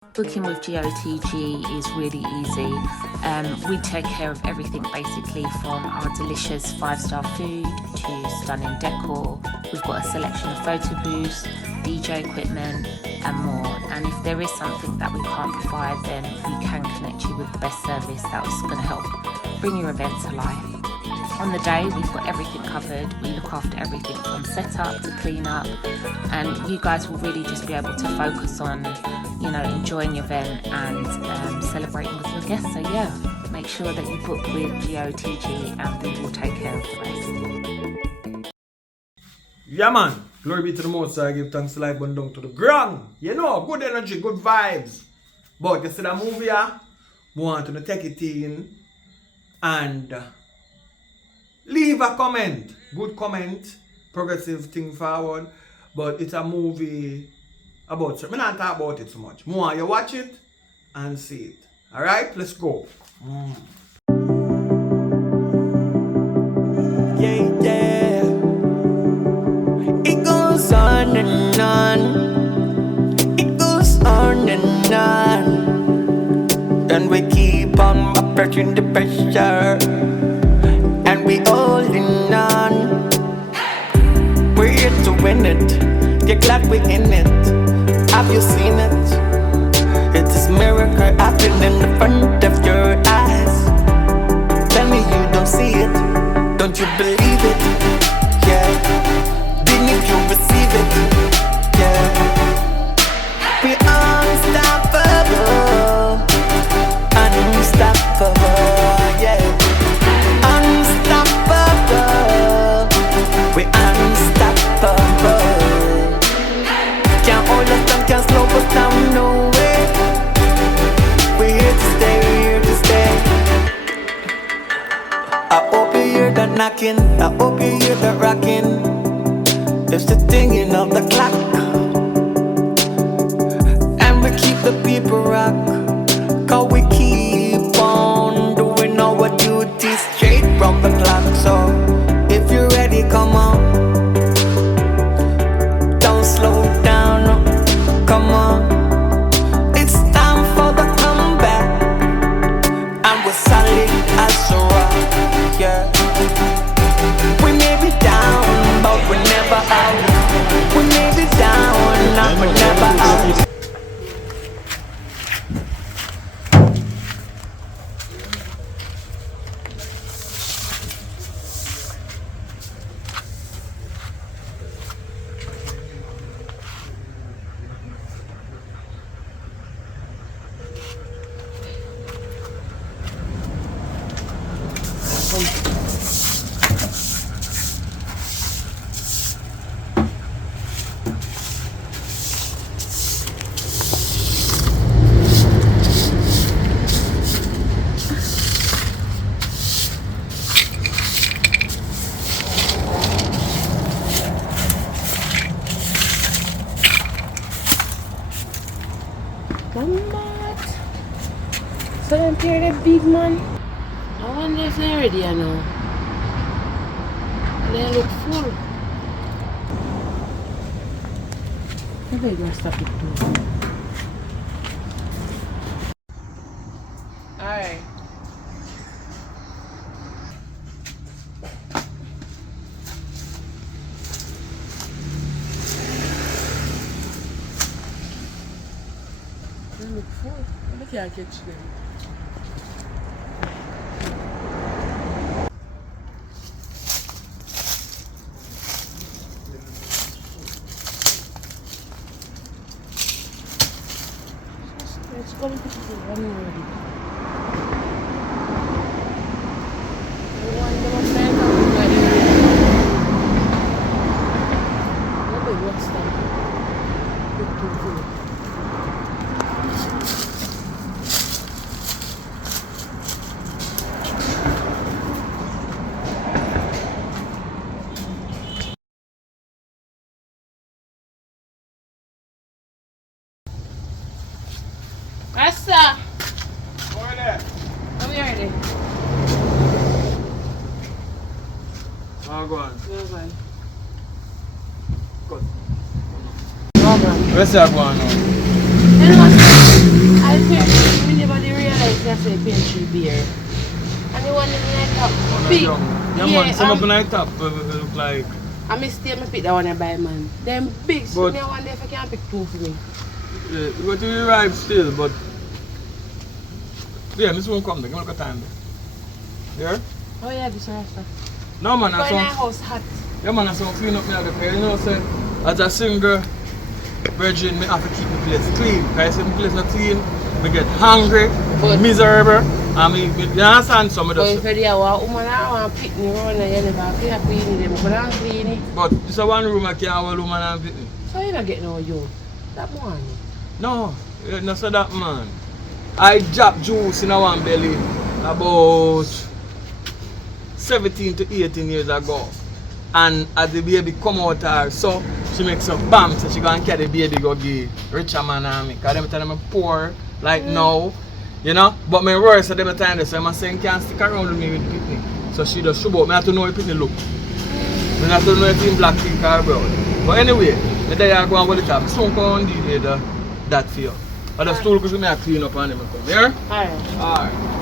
Booking with GOTG is really easy. We take care of everything basically, from our delicious 5-star food to stunning decor. We've got a selection of photo booths, DJ equipment and more. And if there is something that we can't provide, then we can connect you with the best service that's going to help bring your event to life. On the day, we've got everything covered. We look after everything from setup to clean up, and you guys will really just be able to focus on, enjoying your event and celebrating with your guests. So yeah, make sure that you book with GOTG and we will take care of the rest. Yeah man, glory be to the Most High, give thanks to life burn down to the ground. Good energy, good vibes. But you see that movie here, we want to take it in and leave a comment, good comment, progressive thing forward. But it's a movie about, I'm not talk about it so much. More you watch it and see it. Alright, let's go. Yeah. It goes on and on. It goes on and on. And we keep on approaching the pressure. And we holding on. We're here to win it. You're glad we're in it. Have you seen it? It's a miracle happening in the front of your eyes. Tell me you don't see it. Don't you believe it? Yeah. Didn't you receive it? Yeah. We're unstoppable. Unstoppable. Yeah. Unstoppable. We're unstoppable. Can't hold us down, can't slow us down, no way. We're here to stay, we're here to stay. I hope you hear that knocking, I hope you hear that rocking. It's the tinging of the clock. And we keep the people rock. Cause we keep on doing our duty straight from the clock. So if you're ready, come on. Don't slow down, come on. It's time for the comeback. And we're solid as a rock, yeah. We may be down, but we're never out. We may be down, and we're never out. So them pair that big man. I wonder if they're ready or no. They look full. Maybe you stop it too. Alright. They look full. I can't catch them. It's going to be running already. Asa! Over there. Come here already. Go on. Go on. Good. Go on. Where's that going on? Then what's beer. And the one in the top. One Big. young. Yeah, man, some up in the top look like. I mistake me pick that one I buy, man. Them big, so But- me I wonder if I can pick two for me. Yeah, but you arrive still, but. Yeah, this won't come there. Give me a time there. Yeah? Oh yeah, this one stuff. No, man, But that's in my some. house hot. Yeah, man, that's some clean up me out there. You know, say, as a single virgin, me have to keep the place clean. Because if the place not clean, me get hungry, But- miserable, and me, you understand? So me But if just. you're there, a woman I want to pick me around and you never clean them, but I'm clean it. But this is one room I can't hold woman and fit me. So you not get no youth. That morning. No, you not say that, man. I dropped juice in one belly about 17 to 18 years ago. And as the baby come out her, so she makes a bam, so she go and carry the baby go give richer man and me. Because them tell them I'm poor, like now, you know. But my worst at them time, they say, I'm saying can't stick around with me with picnic. So she just show up. I have to know how picnic look. I have to know if it's black, pink or brown. But anyway, the day I go and hold it up, soon come on that for you. But the stool because we may clean up on them. Yeah? Alright. Alright.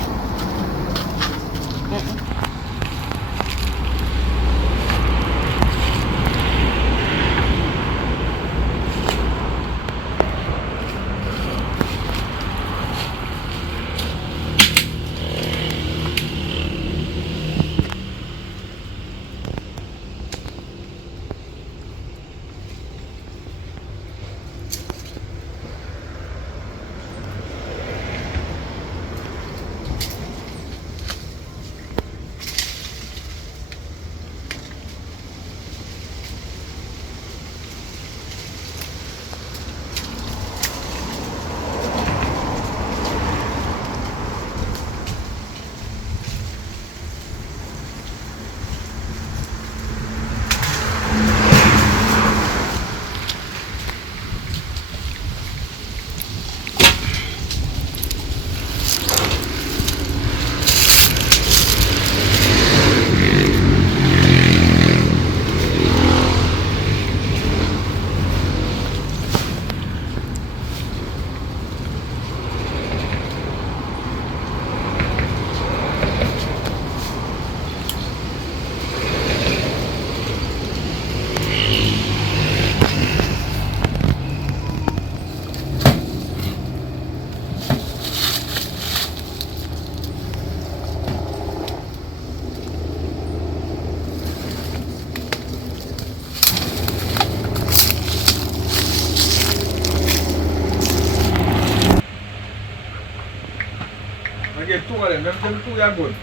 I get two of them. Them two are good.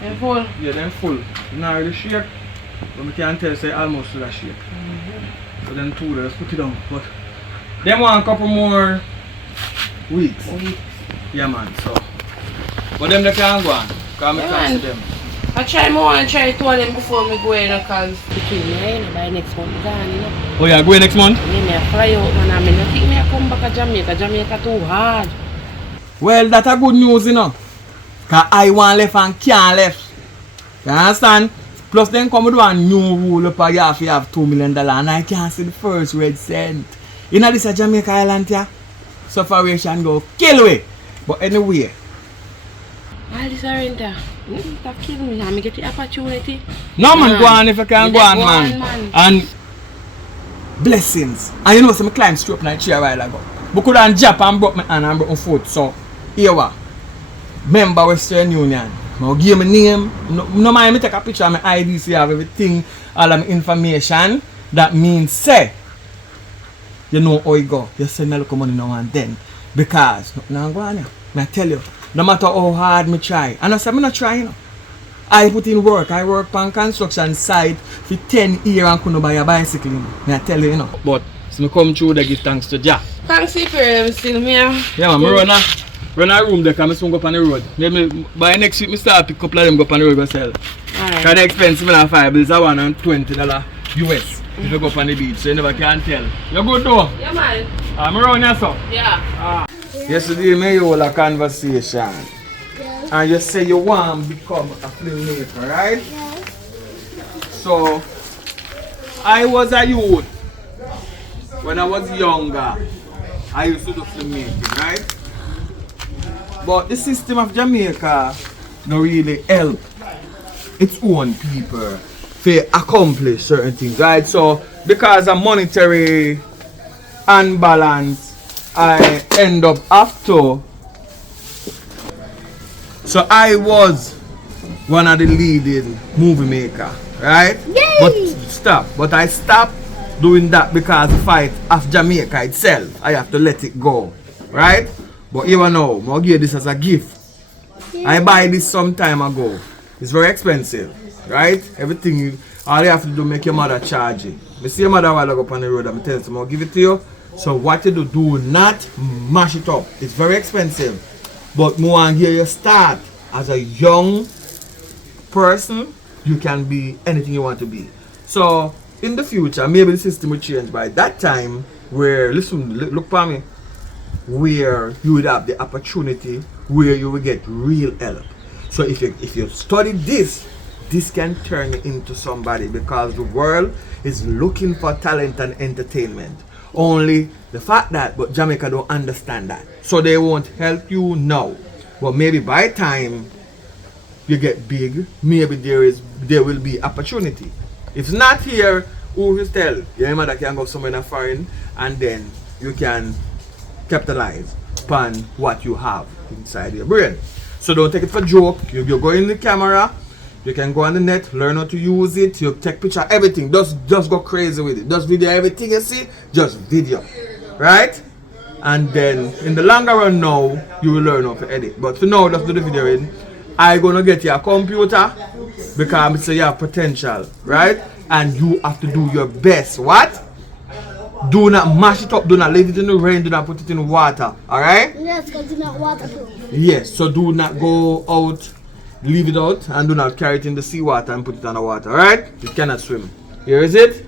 And full. Yeah, them full. Now really shake. But we can tell say almost to that shake. So them two, let's put it down. But them want a couple more weeks. Yeah, man. So, but them they can't go on. Because I Yeah, can't man. see them. I try more and try two of them before me go in because between me and by next month gone, you know. Oh yeah, go next month? Me may fly out, man. I mean, I think me I come back to Jamaica. Jamaica too hard. Well, that's a good news, you know. Because I want left and can't left. You understand? Plus, then come with one new rule up you have to have $2 million and I can't see the first red cent. You know this is Jamaica Island here? Sufferation go kill we. But anyway. All this renter. That kill me. I get the opportunity. No man, Man. go on if you can You go dey on, go man. on, man. And blessings. And you know, so I climbed straight up like 3 a while ago. But could have jump and broke my hand and broke my foot. So, here what? Member Western Union. Now give me name. No mind me take a picture of my ID so you have everything, all of my information. That means say, you know how it go. You send a little money now and then. Because, now go on here. I tell you, no matter how hard me try. And I say, I'm not trying. You know. I put in work. I work on construction site for 10 years and couldn't buy a bicycle. You know. I tell you, you know. But, so I come through to give thanks to Jah. Thanks for them still me. Yeah, man, I run a room there because I soon go up on the road. Maybe by next week, I start pick a couple of them go up on the road and sell. Because they're expensive and $5 bills are $120 US if you go up on the beach. So you never can tell. You good though? Yeah, man. I'm around here, so. Yeah. Yesterday, me hold a conversation. And you say you want to become a filmmaker, right? So, I was a youth. When I was younger, I used to do filmmaking, right? But the system of Jamaica no really help its own people to accomplish certain things, right? So because of monetary unbalance, I end up after. So I was one of the leading movie maker, right? Yay! But I stopped doing that because the fight of Jamaica itself, I have to let it go, right? But even now, I'll give this as a gift. I buy this some time ago. It's very expensive, right? Everything, all you have to do make your mother charge it. I see your mother while I go up on the road, I'm telling you, I'll give it to you. So what you do not mash it up. It's very expensive. But more and here you start as a young person, you can be anything you want to be. So in the future, maybe the system will change by that time where, listen, look for me, where you would have the opportunity where you will get real help. So if you study this can turn you into somebody, because the world is looking for talent and entertainment. Only the fact that, but Jamaica don't understand that. So they won't help you now. But maybe by time you get big, maybe there will be opportunity. If not here, who will tell? Your mother can go somewhere in a foreign and then you can capitalize upon what you have inside your brain. So don't take it for joke. You go in the camera, you can go on the net, learn how to use it, you take picture, everything. Just go crazy with it. Just video everything you see, just video. Right? And then in the longer run now, you will learn how to edit. But for now, just do the video in. I'm gonna get you a computer because I say you have potential, right? And you have to do your best. What? Do not mash it up, do not leave it in the rain, do not put it in water. Alright? Yes, because it's not waterproof. Yes, so do not go out, leave it out, and do not carry it in the seawater and put it on the water. Alright? You cannot swim. Here is it?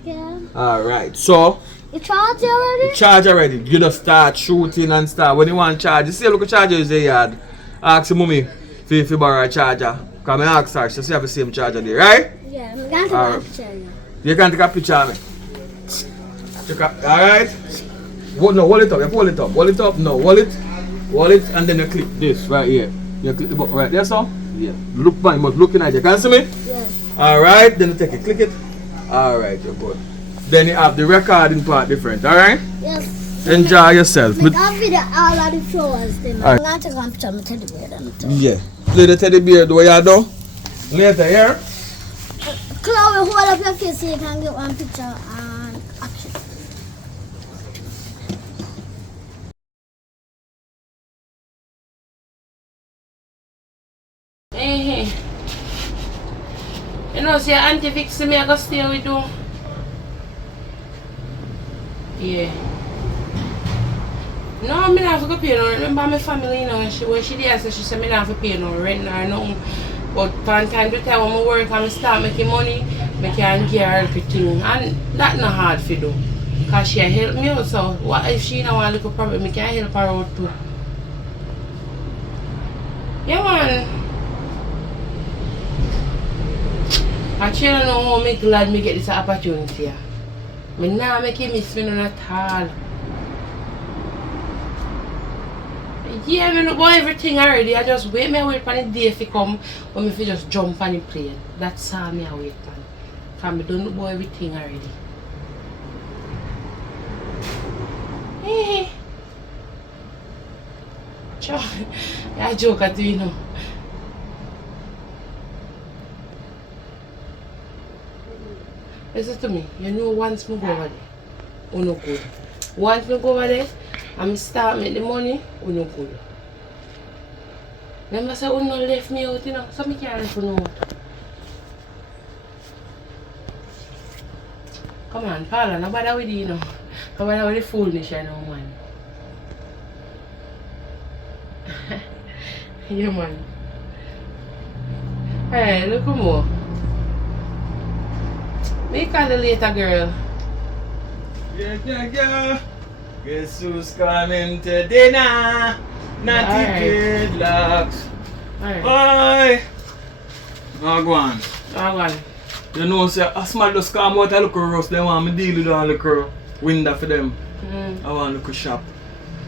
Okay. Alright, so You charge already? charge already. You just start shooting and start. When you want charge, you see a look charger is the yard. Ask your mommy if you borrow a charger. Come and ask her, she see have the same charger there, right? Yeah, I'm going to Alright. watch it. You can take a picture of me. Alright? No, hold it up, you hold it up. Hold it up, no, hold it, and then you click this right here. You click the button right there, so? Yeah. Look fine, but looking at you. Can you see me? Yes. Alright, then you take it, click it. Alright, you're good. Then you have the recording part different, alright? Yes. Enjoy yourself. Make a video all of the flowers. Then Alright. I'm going to take a picture of my teddy bear. Yeah. Play the teddy bear, do what you do. Later, here. Chloe, hold up your face so you can get one picture and action. Hey. You know, see, Auntie fix me, I go stay with you. Yeah. No, I don't have to go pay no rent. Remember my family, you know, when she did, so she said I don't have to pay no rent or nothing. But from time to time when I work and I start making money, I can give her everything. And that's not hard to do. Because she help me out, so what if she don't want a little problem, I can help her out too. Yeah, man. I try to know how I'm glad I get this opportunity. I now make him miss me none at all. Yeah, I know everything already. I just wait for the day if it come when I just jump on the plane. That's all I wait man. Because I don't know everything already. Hey. I joke at you, you know. Listen to me, you know once I go over there, you no good. Once I go over there, and start make the money, you no good. Remember say you no left me out, you know, so I can't left you no out. Come on, Paula, no bother with you, you know. No bother with the foolish, you know, man. Yeah, man. Hey, look more. Me call you later, girl. Yeah. Guess who's coming to dinner? Natty Alright. Dreadlocks. Alright. Bye. Oh, go on. Oh, God. You know, say, a small just come out a little roast. They want me deal with a little window for them. I want a little shop.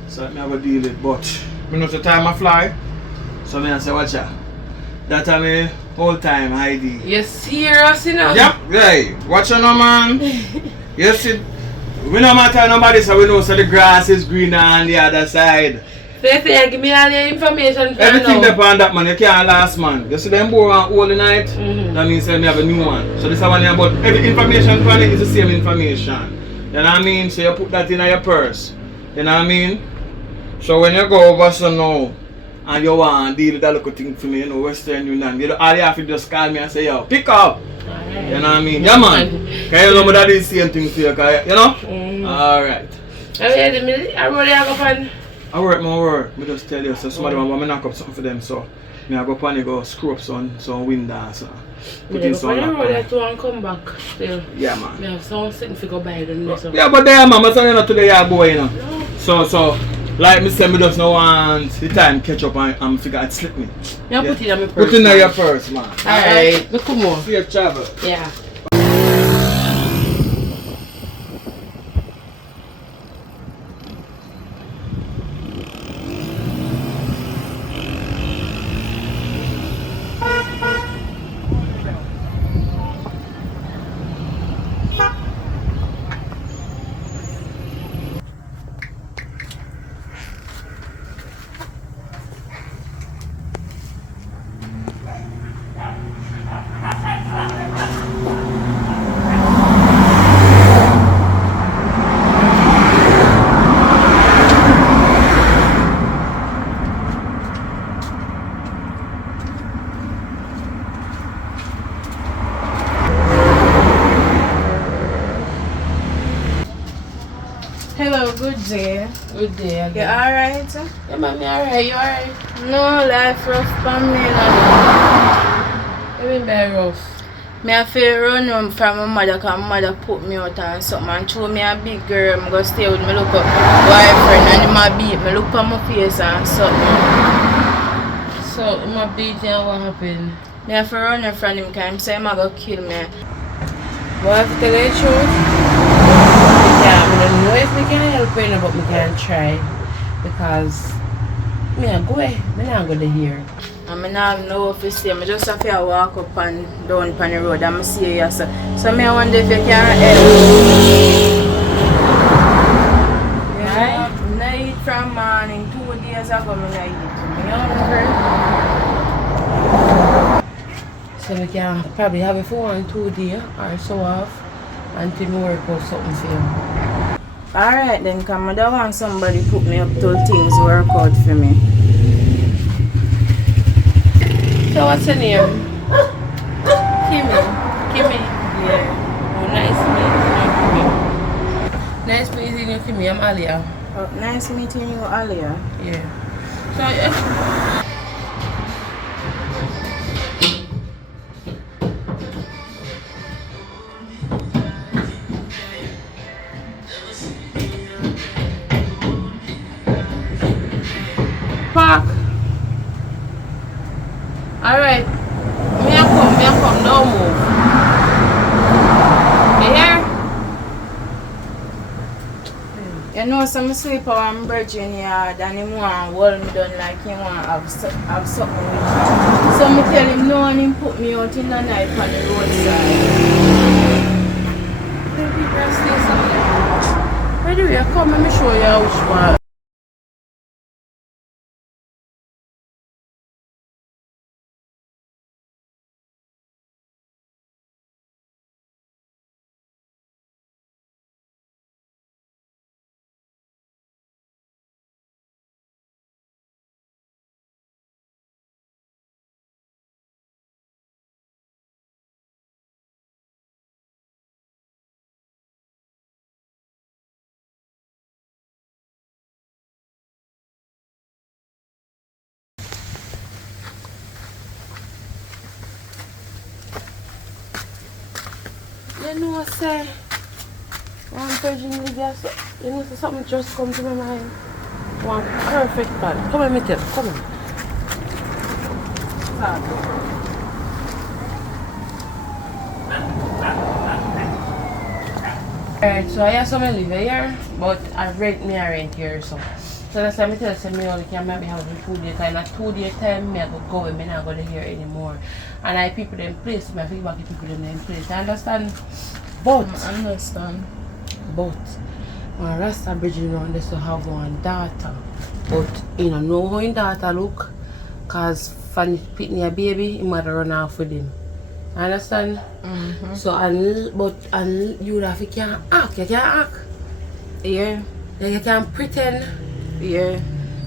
So I have a deal with, but Me know the time I fly. So me I say watch ya. That time me whole time ID. You serious, you know? Yep, right. Watch ya no man. You see, we no matter nobody so we know so the grass is greener on the other side. Fefe, give me all the information for Everything now. depend on that man, you can't last man. You see them board all the night, that means me have a new one. So this one here, but every information for it is the same information. You know what I mean? So you put that in your purse. You know what I mean? So when you go over so now and you want to deal with that little thing for me, you know, Western Union, all you have to just call me and say, yo, pick up. You know what I mean? Yeah man. Can you know that is the same thing for you, you know? Alright. I'm ready to go on. Alright, my word. Me just tell you, so somebody want me knock up something for them, so me I go up and go screw up some windows, so put in some I'm ready lock. to and come back still. Yeah man. Me have something to go buy them. So. Yeah, but there man, I'm telling you not today you go, you know. So like me say, me just no want the time catch up and figure it slip me. Yeah, put it in my purse. Put it in your purse, man. Alright, look come on. Safe travel. Yeah. Hello, good day. Good day You again. alright? Yeah, man, me alright, you alright? No, life rough for me. No. You mean by rough? Me have to run home from my mother because my mother put me out and something and show me a big girl. I'm going to stay with me look up boyfriend and he might beat me look on my face and something. So, my beat and what happened? Me have to run away from him because he say he's going to kill me. What if I tell you the truth? Yeah, I don't know if we can help you, but we can try. Because me I go away. Me not go to here. And I don't know if you see me just have to walk up and down on the road and I see you. So I wonder if you can help. Right? I eat from morning, 2 days ago I eat. Me hungry. So we can probably have it for 1 2 days or so off until we work out something for you. Alright then, because I don't want somebody put me up till things work out for me. So what's your name? Kimmy. Kimmy. Yeah. Oh, nice meeting you, Kimmy. Nice meeting you, Kimmy. I'm Alia. Oh, nice meeting you, Alia. Yeah. So, park. Alright. Me a come, no move. You hear? You know, some sleep on Virgin yard and he want hold me down like he want have something with me. So me tell him no and him put me out in the night on the roadside. Baby, girl, stay somewhere. By the way, come let me show you which one. You know what I say? One Virgin Lydia, you know something just come to my mind. One perfect plan. Come on, me tell. Come on. Alright, so I have some live here, but I rent here so. So that's why I tell you, I only can maybe have a 2 day time. At 2 day time, I go go and I'm not going to hear anymore. And I people in place, I feel back people in place. I understand? But, I understand. But, when Rasta Bridge, you know, they still have one daughter. But, you know how his daughter look. Because when picking a baby, he might run off with him. Understand? So, and you have to can't act. You can't act. Yeah. You can't pretend. Yeah.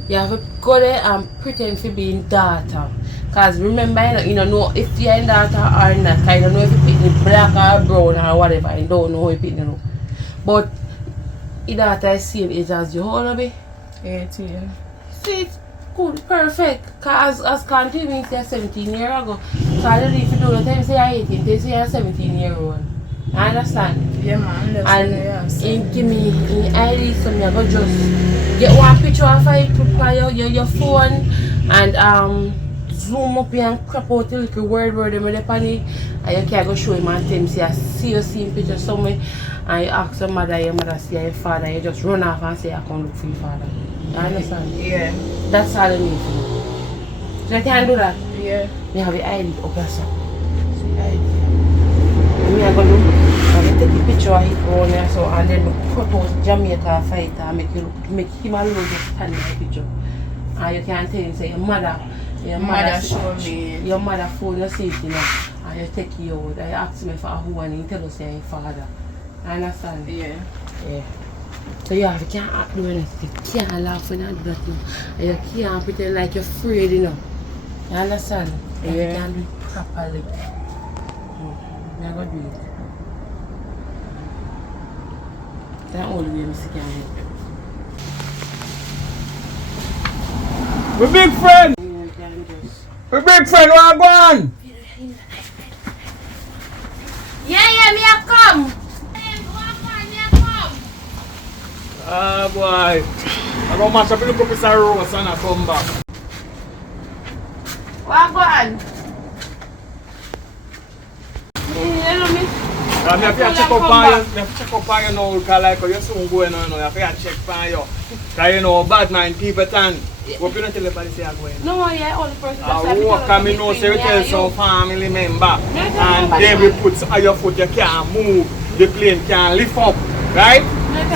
You have to go there and pretend to be in daughter. Because remember, you don't know if you're in daughter or not. I don't know if you're picking black or brown or whatever. I don't know how you're picking. But your daughter is same age as you, how old be? 18. See, it's good, perfect. Because as country means you're 17 years ago. So I don't know if you do the time say you're 18, they say you're 17-year-old. I understand? Yeah, man. And give me in ID, so me I go just get one picture of it, put on your phone and zoom up here and crop out the little word them with the panny, and you can go show him and tell him say I see you seeing picture somewhere, and you ask your mother see your father, you just run off and say I come look for your father. You understand? Yeah. That's all I need for you. So you can do that? Yeah. You have your ID up there, so see your ID. Me I go look, I go take a picture of it around here so and then cut out Jamaica fighter and make him alone just stand in the picture. And you can tell him say your mother show me. Your mother phone your safety now and you take you out and you ask me for who and he tell us you're your father. I understand? Yeah. Yeah. So you can't act doing it, you can't laugh when you do that now. And you can't pretend like you're afraid, you know. You understand? And you can't do it properly. I'm going to do it. That's all the way I can help. We big friend! We big friend, what go on? Yeah, me a come. Ah boy. I go match up in the Professor Rose and I come back. What on? Hello, me. I have to check up on you. I have to check up on you now because like you're soon going on now. I have to check on you. Because you know bad mind people and what you don't tell everybody say I'm going. No, yeah, all the person. I walk and I know say you tell some family member and then we put on your foot you can't move. The plane can't lift up. Right?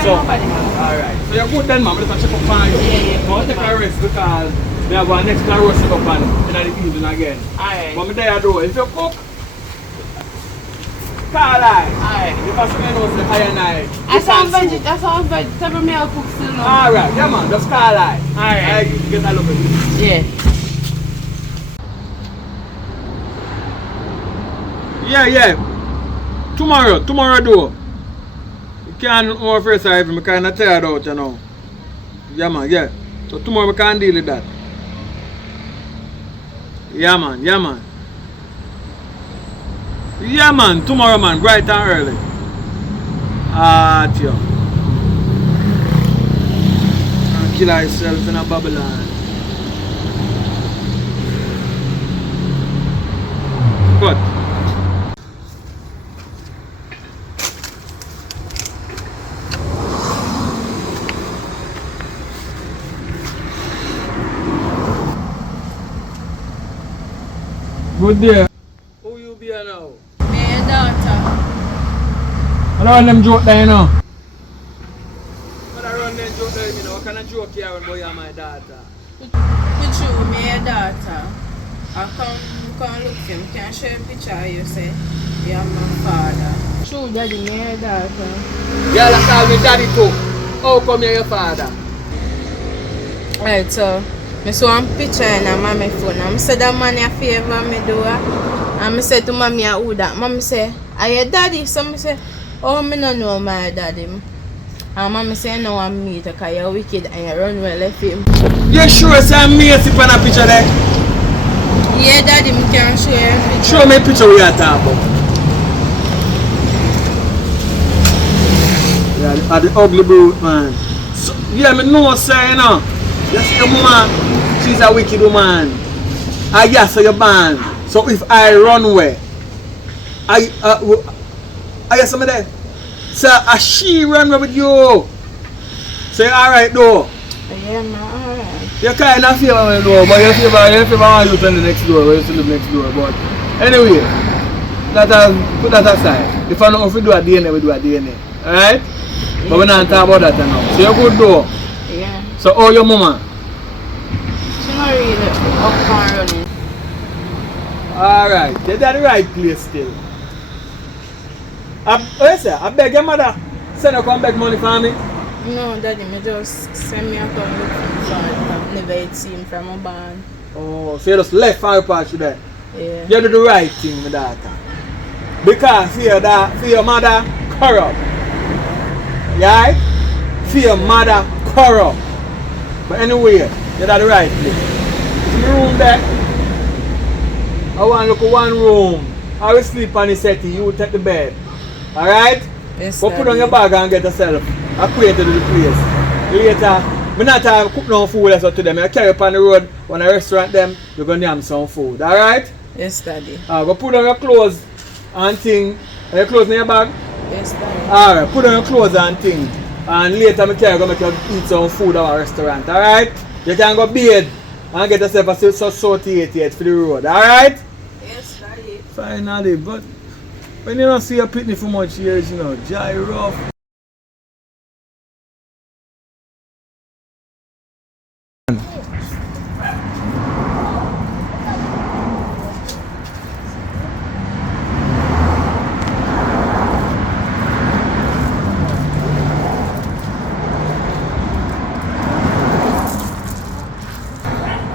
So, alright. So you're good then, ma'am. Let's check up on you. Yeah. Now take a rest because we have an extra roast up and in the evening again. Alright. But me there though, if you cook, call I. Alright. Because you know say higher night. I sound vegetable meal cook still now. Alright, yeah man, just call I. Alright. I get a look at it. Yeah. Yeah. Tomorrow though. You can't more first I even kind of tired out, you know. Yeah man, yeah. So tomorrow we can't deal with that. Yeah man. Yeah man, tomorrow man, bright and early. Tio. And kill herself in a Babylon. Good. Good day. Who you be now? Me your daughter. I don't run them joke there, you know. I don't run them joke there, you know. What kind of joke here when boy are my daughter? With you, me your daughter. I come look for him. Can I show you a picture of you say you're my father? True, daddy, me your daughter. Yeah, that's all me daddy too. How come you're your father? Right, so I saw one picture in my phone. I said that man a favor me do. And I said to mommy who that. Mommy say, are your daddy? So I say, oh, I don't know my daddy. And mommy say, no, I'm me because you're wicked and you run well left him. You sure say me a sip on a picture there? Yeah, daddy, I can show you a picture. Show me a picture we are talking about. Yeah, the ugly brute man. So, yeah, me know say, you know. You see your woman, she's a wicked woman. I guess so you're banned. So if I run away, I guess somebody there. So she run away with you. Say alright though. Yeah, man, alright. You kind of feel when you know, but you feel want you to the next door, where you still live next door. But anyway, put that aside. If I know if we do a DNA, we do a DNA. Alright? But we're not talking about that now. So you're good though. Yeah. So how your mama? She not really up and running. Alright, you're at the right place still. I beg your mother, send her come back money for me. No, daddy, me just send me a come look for him. I've never yet seen him from a band. Oh, so you just left for your part today. Yeah. You do the right thing, my daughter. Because for your mother corrupt. Right? For your mother corrupt. But anyway, you're at the right place. The room there. I want to look at one room. I will sleep on the settee, you will take the bed. Alright? Yes, Go put on your bag and get yourself acquainted with the place. Later, I'm not time to cook no food or so to them. I carry up on the road when I restaurant them, you're going to have some food. Alright? Yes, daddy. Go put on your clothes and thing. Are your clothes in your bag? Yes, daddy. Alright, put on your clothes and thing. And later I carry go make you eat some food at our restaurant. Alright? You can go bathe and get yourself a sauteed for the road. Alright? Yes, daddy. Finally, but when you don't see a pitney for much years, you know, dry rough.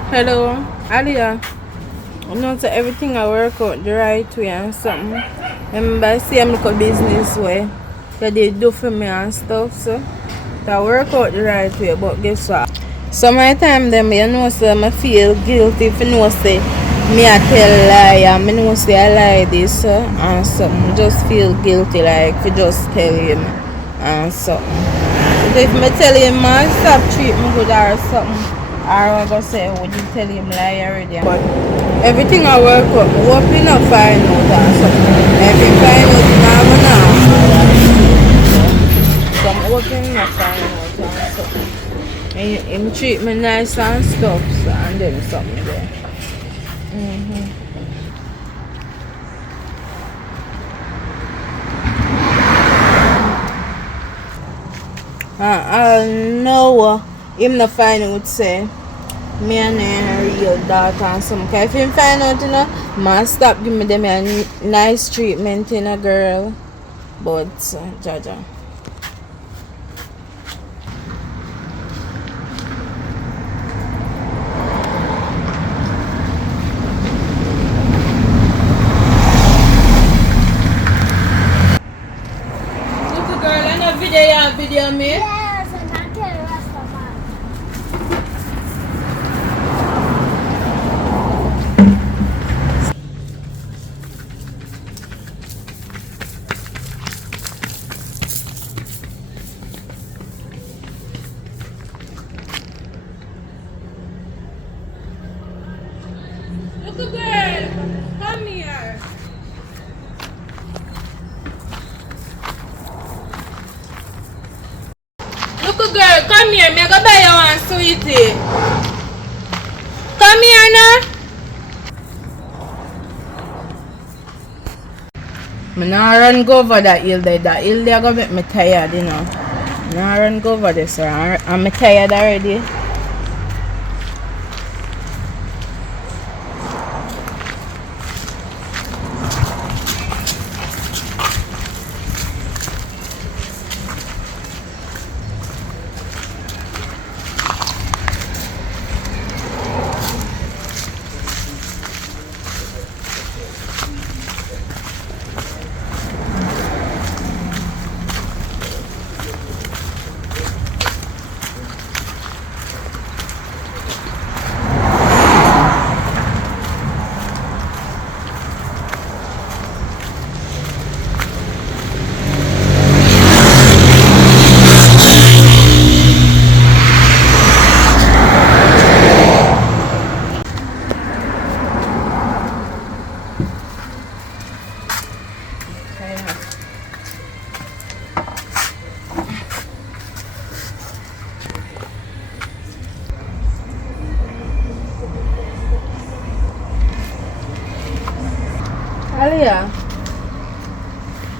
Hello, Alia. I know that everything I work out the right way and something. Remember, I see I'm a business way that they do for me and stuff, so that work out the right way. But guess what? Some of the time, them you know, so I feel guilty if you know, say me I tell lie, and me know say I lie this and something. Just feel guilty like to just tell him and something. But if me tell him, man, stop treat me good or something. I go say, would you tell him lie already? But everything I work up, I hope you not find out or something. If you find out, so I'm hoping you not find out or something. And him treat me nice and stuff, so, and then something there. I know him not find out say me and her real daughter and some. Cause if him find out, you know, man stop give me them a nice treatment in a girl. But Jaja. Look girl, I know video me. Yes, and I can't rest of my. Look girl, come here. Look girl, come here. Me go buy you one sweetie. Come here now. Me nah run go over that hill there. That hill there go make me tired, you know. Nah run go over this, sir. I'm tired already. Alia.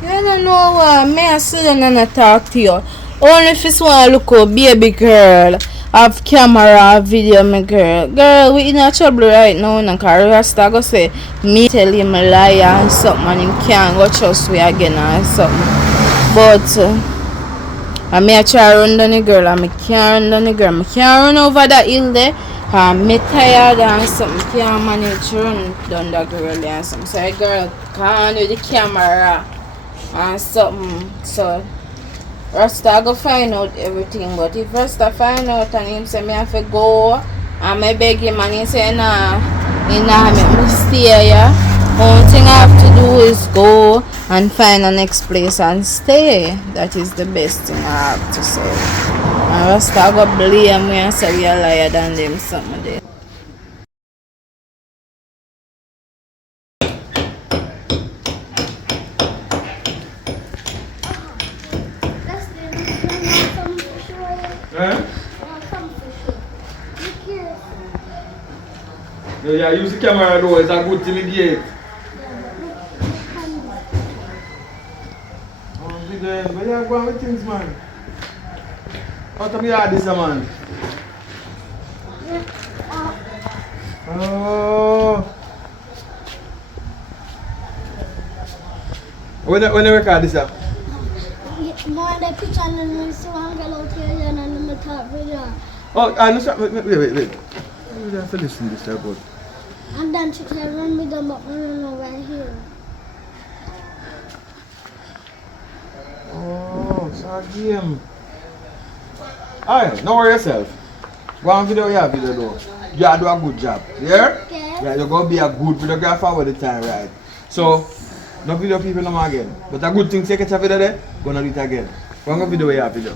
You don't know what? Me I sit down and I talk to you. Only if you want to look up baby girl. Have camera, video, my girl. Girl, we in a trouble right now. And Rasta go say, me tell him a liar and something and him can't go trust we again and something. But, I may try run down the girl and I can't run down the girl. I can't run over that hill there. I'm tired and something. Can't manage run down the girl there and something. So the girl can't do the camera and something. So Rasta go find out everything. But if Rasta find out and him say me have to go and I beg him and he say nah, he nah make me stay here. Only thing I have to do is go and find a next place and stay. That is the best thing I have to say. And Rasta go blame me and say we are liar than them something there. Let's do some for sure. Some for sure. Look here. Yeah, use the camera though, it's a good thing to get. Where you going with things, man? How come you had this, man? Oh. When you record this, More than picture and then so I'm going out here and then the top video. Oh, I know. Wait. We have to listen to this, about. And then she can run me them up and run over here. Oh, it's a game. Alright, don't worry yourself. Go on video, you have video though. You have to do a good job. Yeah? Okay. Yeah, you're going to be a good videographer all the time, right? So, no video people no more again. But a good thing, take a video there, go and do it again. Go on video, you have video.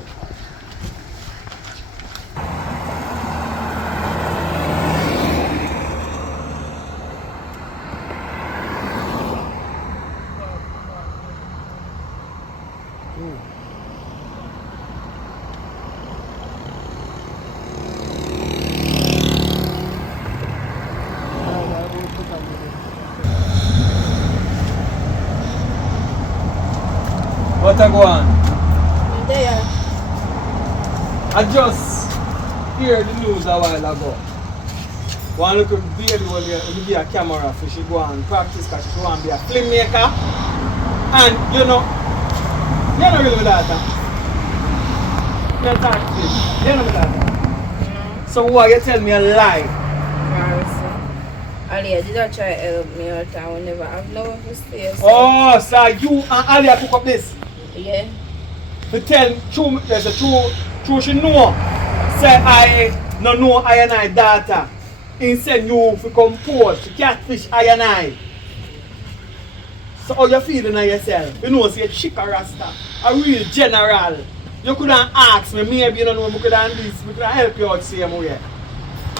What a go on? There. I just heard the news a while ago. One little baby will be a camera for she go and practice because she want to be a filmmaker. And you know really with that. You're talking to you know with that. So why you tell me a lie? Alia, did I try to help me out? I will never have no one to stay. Oh, so you and Alia cook up this? Yeah. To tell true, there's a true she know. Say I no know I and I daughter. Instead you to compose, to catfish I and I. So how you feeling on yourself? You know, say chick a rasta, a real general. You couldn't ask me, maybe you don't know, we could have this, we could help you out same way.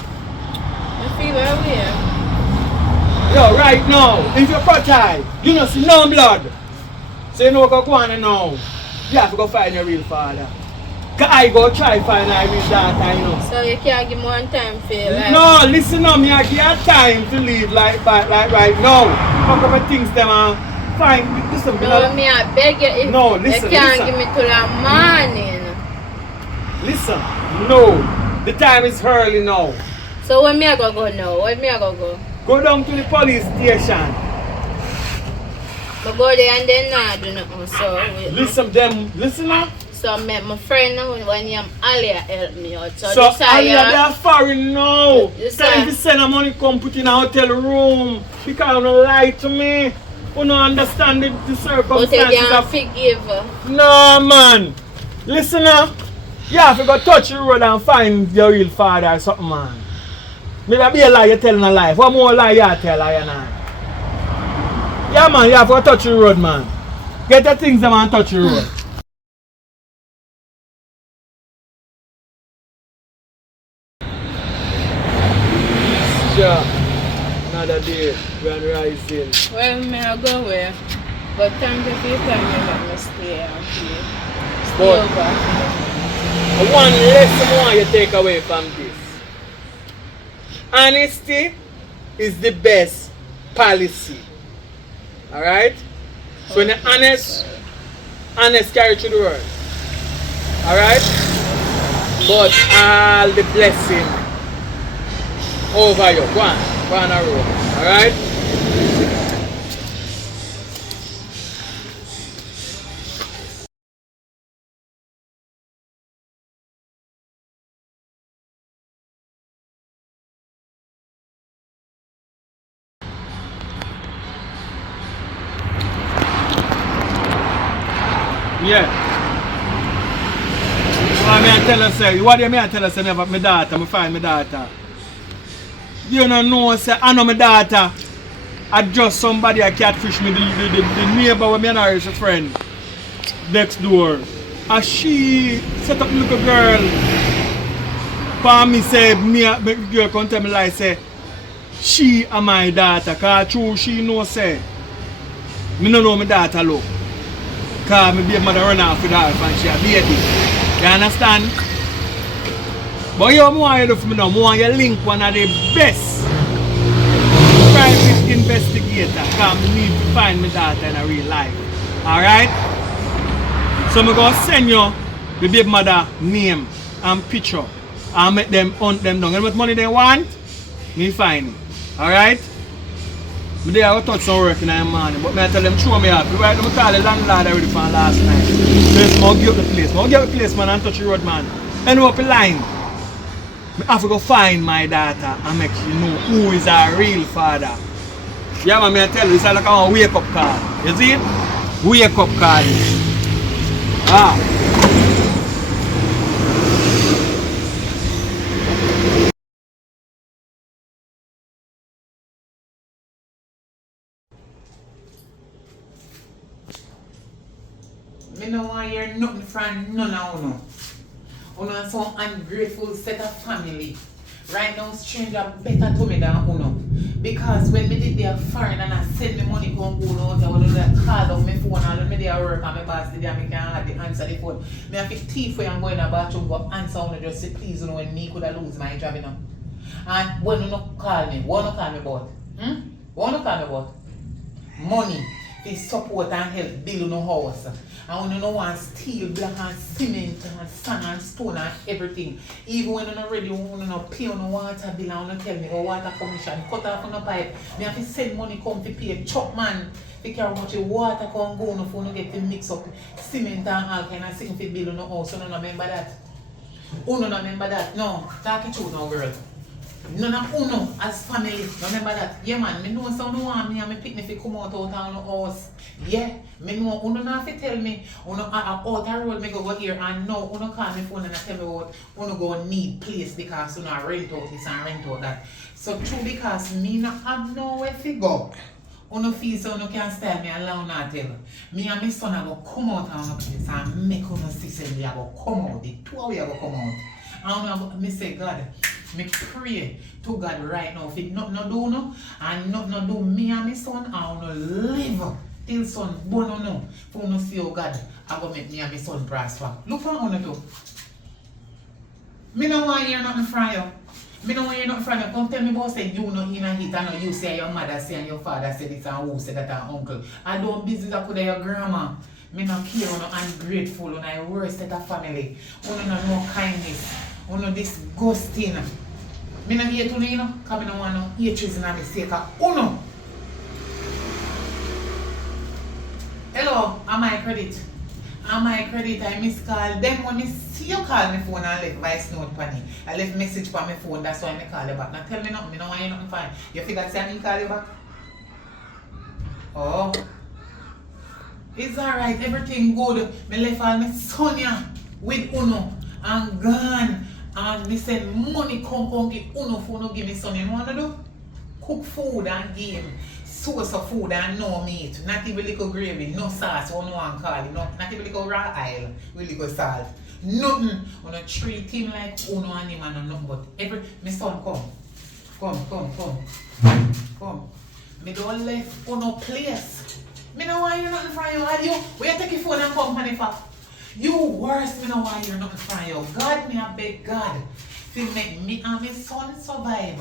I feel well here. Yo, right now, if you're fertile, you don't see no blood. So you know what go on now. You have to go find your real father. Cause I go try find my real daughter, you know. So you can't give me one time for your life? No, listen up, me I give you time to live like right now. How come the things them are fine, listen. No, me I beg you if No, listen, you can't listen. give me to the morning. Listen, no, the time is early now. So when me I go now? When me I go? Go down to the police station. But go there and then not do nothing. So Listen them, listen up. So my friend when you Alia help me out. So, So this Alia, they are foreign now. This Tell him to send the money come put in a hotel room. Because you don't lie to me. You don't understand the but they circumstances can't of... forgive. No man. Listen up. You have to go touch the road and find your real father or something, man. Maybe be a lie you're telling a lie. What more lie you tell I and I? Yeah man, you have to touch the road, man. Get the things them and touch the road. Sure. Another day, grand rising. Well, me I go where? But thank you for your time you let me stay and stay But over. one lesson more you take away from this. Honesty is the best policy. Alright? So when you're honest, honest carry through the world. Alright? But all the blessing over you. Go on a road. Alright? Yeah. What do I tell her say? What do you mean I tell her say about my daughter? I find my daughter. You don't know say I know my daughter. I just somebody I catfish me, the neighbor with me and her is a friend next door. And she set up a little girl. For me say me girl come tell me like say she and my daughter. Cause true she know say me no know my daughter look. Cause my baby mother run off with her and she a baby. You understand? But you want you do for me now, want you link one of the best private investigator. Cause I need to find my daughter in a real life. Alright? So I'm gonna send you the baby mother name and picture and make them hunt them down. You know what money they want? Me find it. Alright? They have touch some work in the morning, but I tell them show me up. Right now I call the landlord already from last night. So it's more give up the place. More give up the place man and touch the road man. End up the line. I have to go find my daughter and make you know who is her real father. Yeah man, I tell you, it's like a wake up call. You see it? Wake up call. Ah. Me no want hear nothing from none of uno. Uno are some ungrateful set of family. Right now, stranger better to me than uno. Because when me did their foreign and I send me money come go out, I would have called on my phone and me there work and my boss did and me can't have the answer the phone. Me have to thief where I'm going to the bathroom go answer uno just say please uno when me could have lose my job you know. And when uno call me, what uno call me about? What uno call me about? Money. They support and help build no house. And when you don't want steel, block and cement and sand and stone and everything. Even when you're not ready, you don't pay on water bill and you tell me oh water commission, cut off on the pipe. Me have to send money come to pay chop man. They care how much water can go on for you get to mix up cement and all kind of thing to build no house. You don't remember that? You don't remember that? No, talk it true now girl. None of uno as family, remember that? Yeah man, me know some want me and me picnic fi come out of the house. Yeah, me know uno not fi tell me uno out the road me go here and now uno call me phone and tell me what uno go need place because uno rent out this and rent out that. So true because me not have nowhere fi go. Uno feel so uno can style me alone and tell. Me and my son are go come out of uno place and make uno see say we are go come out. The two of we are go come out. And me say God. Me pray to God right now if it not do no and not do me and my son I wanna live till son born no for no see how God I go make me and my son prosper. Look what I wanna do. Me no want hear nothing from you. Me no want hear nothing from you. Come tell me about say you no in a hit and no you say your mother say and your father say this and who say that and uncle. I don't business I could your grandma. Me no care on no ungrateful on a worst set of family. On no kindness. On disgusting. Me no hate uno, you know, because I don't want no hatred in my sake of uno. Hello, am I credit? Am I credit? I miss call. Then when me see you call my phone and left voice note for me. I left message for my phone, that's why I call you back. Now tell me nothing, me no want you nothing fine. You figure say I need call you back? Oh. It's alright, everything good. Me left all my son here with uno and gone. And me send money come give uno for no give me son. You know what I do? Cook food and give him source of food and no meat. Not even little gravy, no sauce, or no one call it. No, not even little raw oil with little salt. Nothing. Uno treat him like uno and him and nothing but every my son come. Come. Me don't left uno place. Me no want you nothing from you. Are you? Where you take your phone and come honey for? You worse, me no want you're nothing from you. God, me I beg God to make me and my son survive.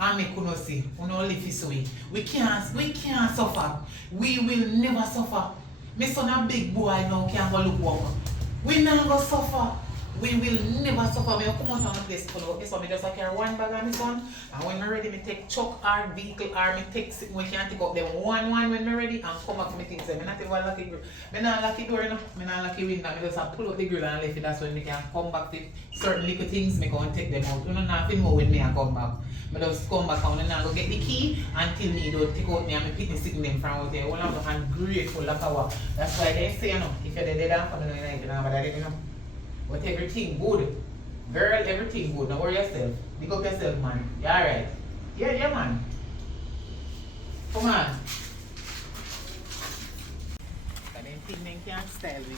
and make you see, you live this way. We can't suffer. We will never suffer. My son a big boy now can't go look woman. We not go suffer. We will never suffer. Me come out on the place to look. So me just carry one bag on my son. And when me ready, me take truck or vehicle or me take we can take up them one when me ready and come back to me things. Me not even lock the grill. Me not lock the door, you know. Me not lock the window. Me just pull up the grill and leave it. That's when me can come back to certain little things. Me go and take them out. You know nothing more with me and come back. Me just come back and I go get the key until me don't take out me and me pick the sitting them from out there. All of them and grateful of power. That's why they say, you know, if you're dead and coming on you know, but I didn't know. But everything good. Girl, everything good. Don't worry yourself. Pick up yourself, man. You alright? Yeah, man. Come on. I don't think they can't style me.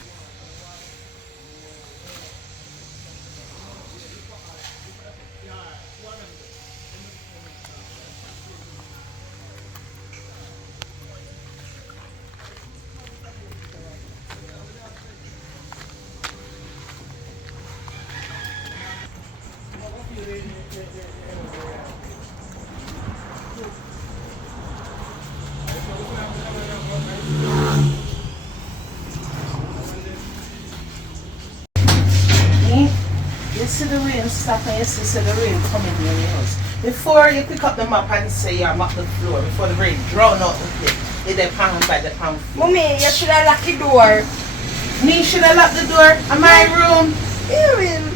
You see the rain stop and you see the rain coming in your house. Before you pick up the map and say you map the floor, before the rain drown out the place, you dey pound by the pound. Mommy, you should have locked the door. Me should have locked the door in my room. You will.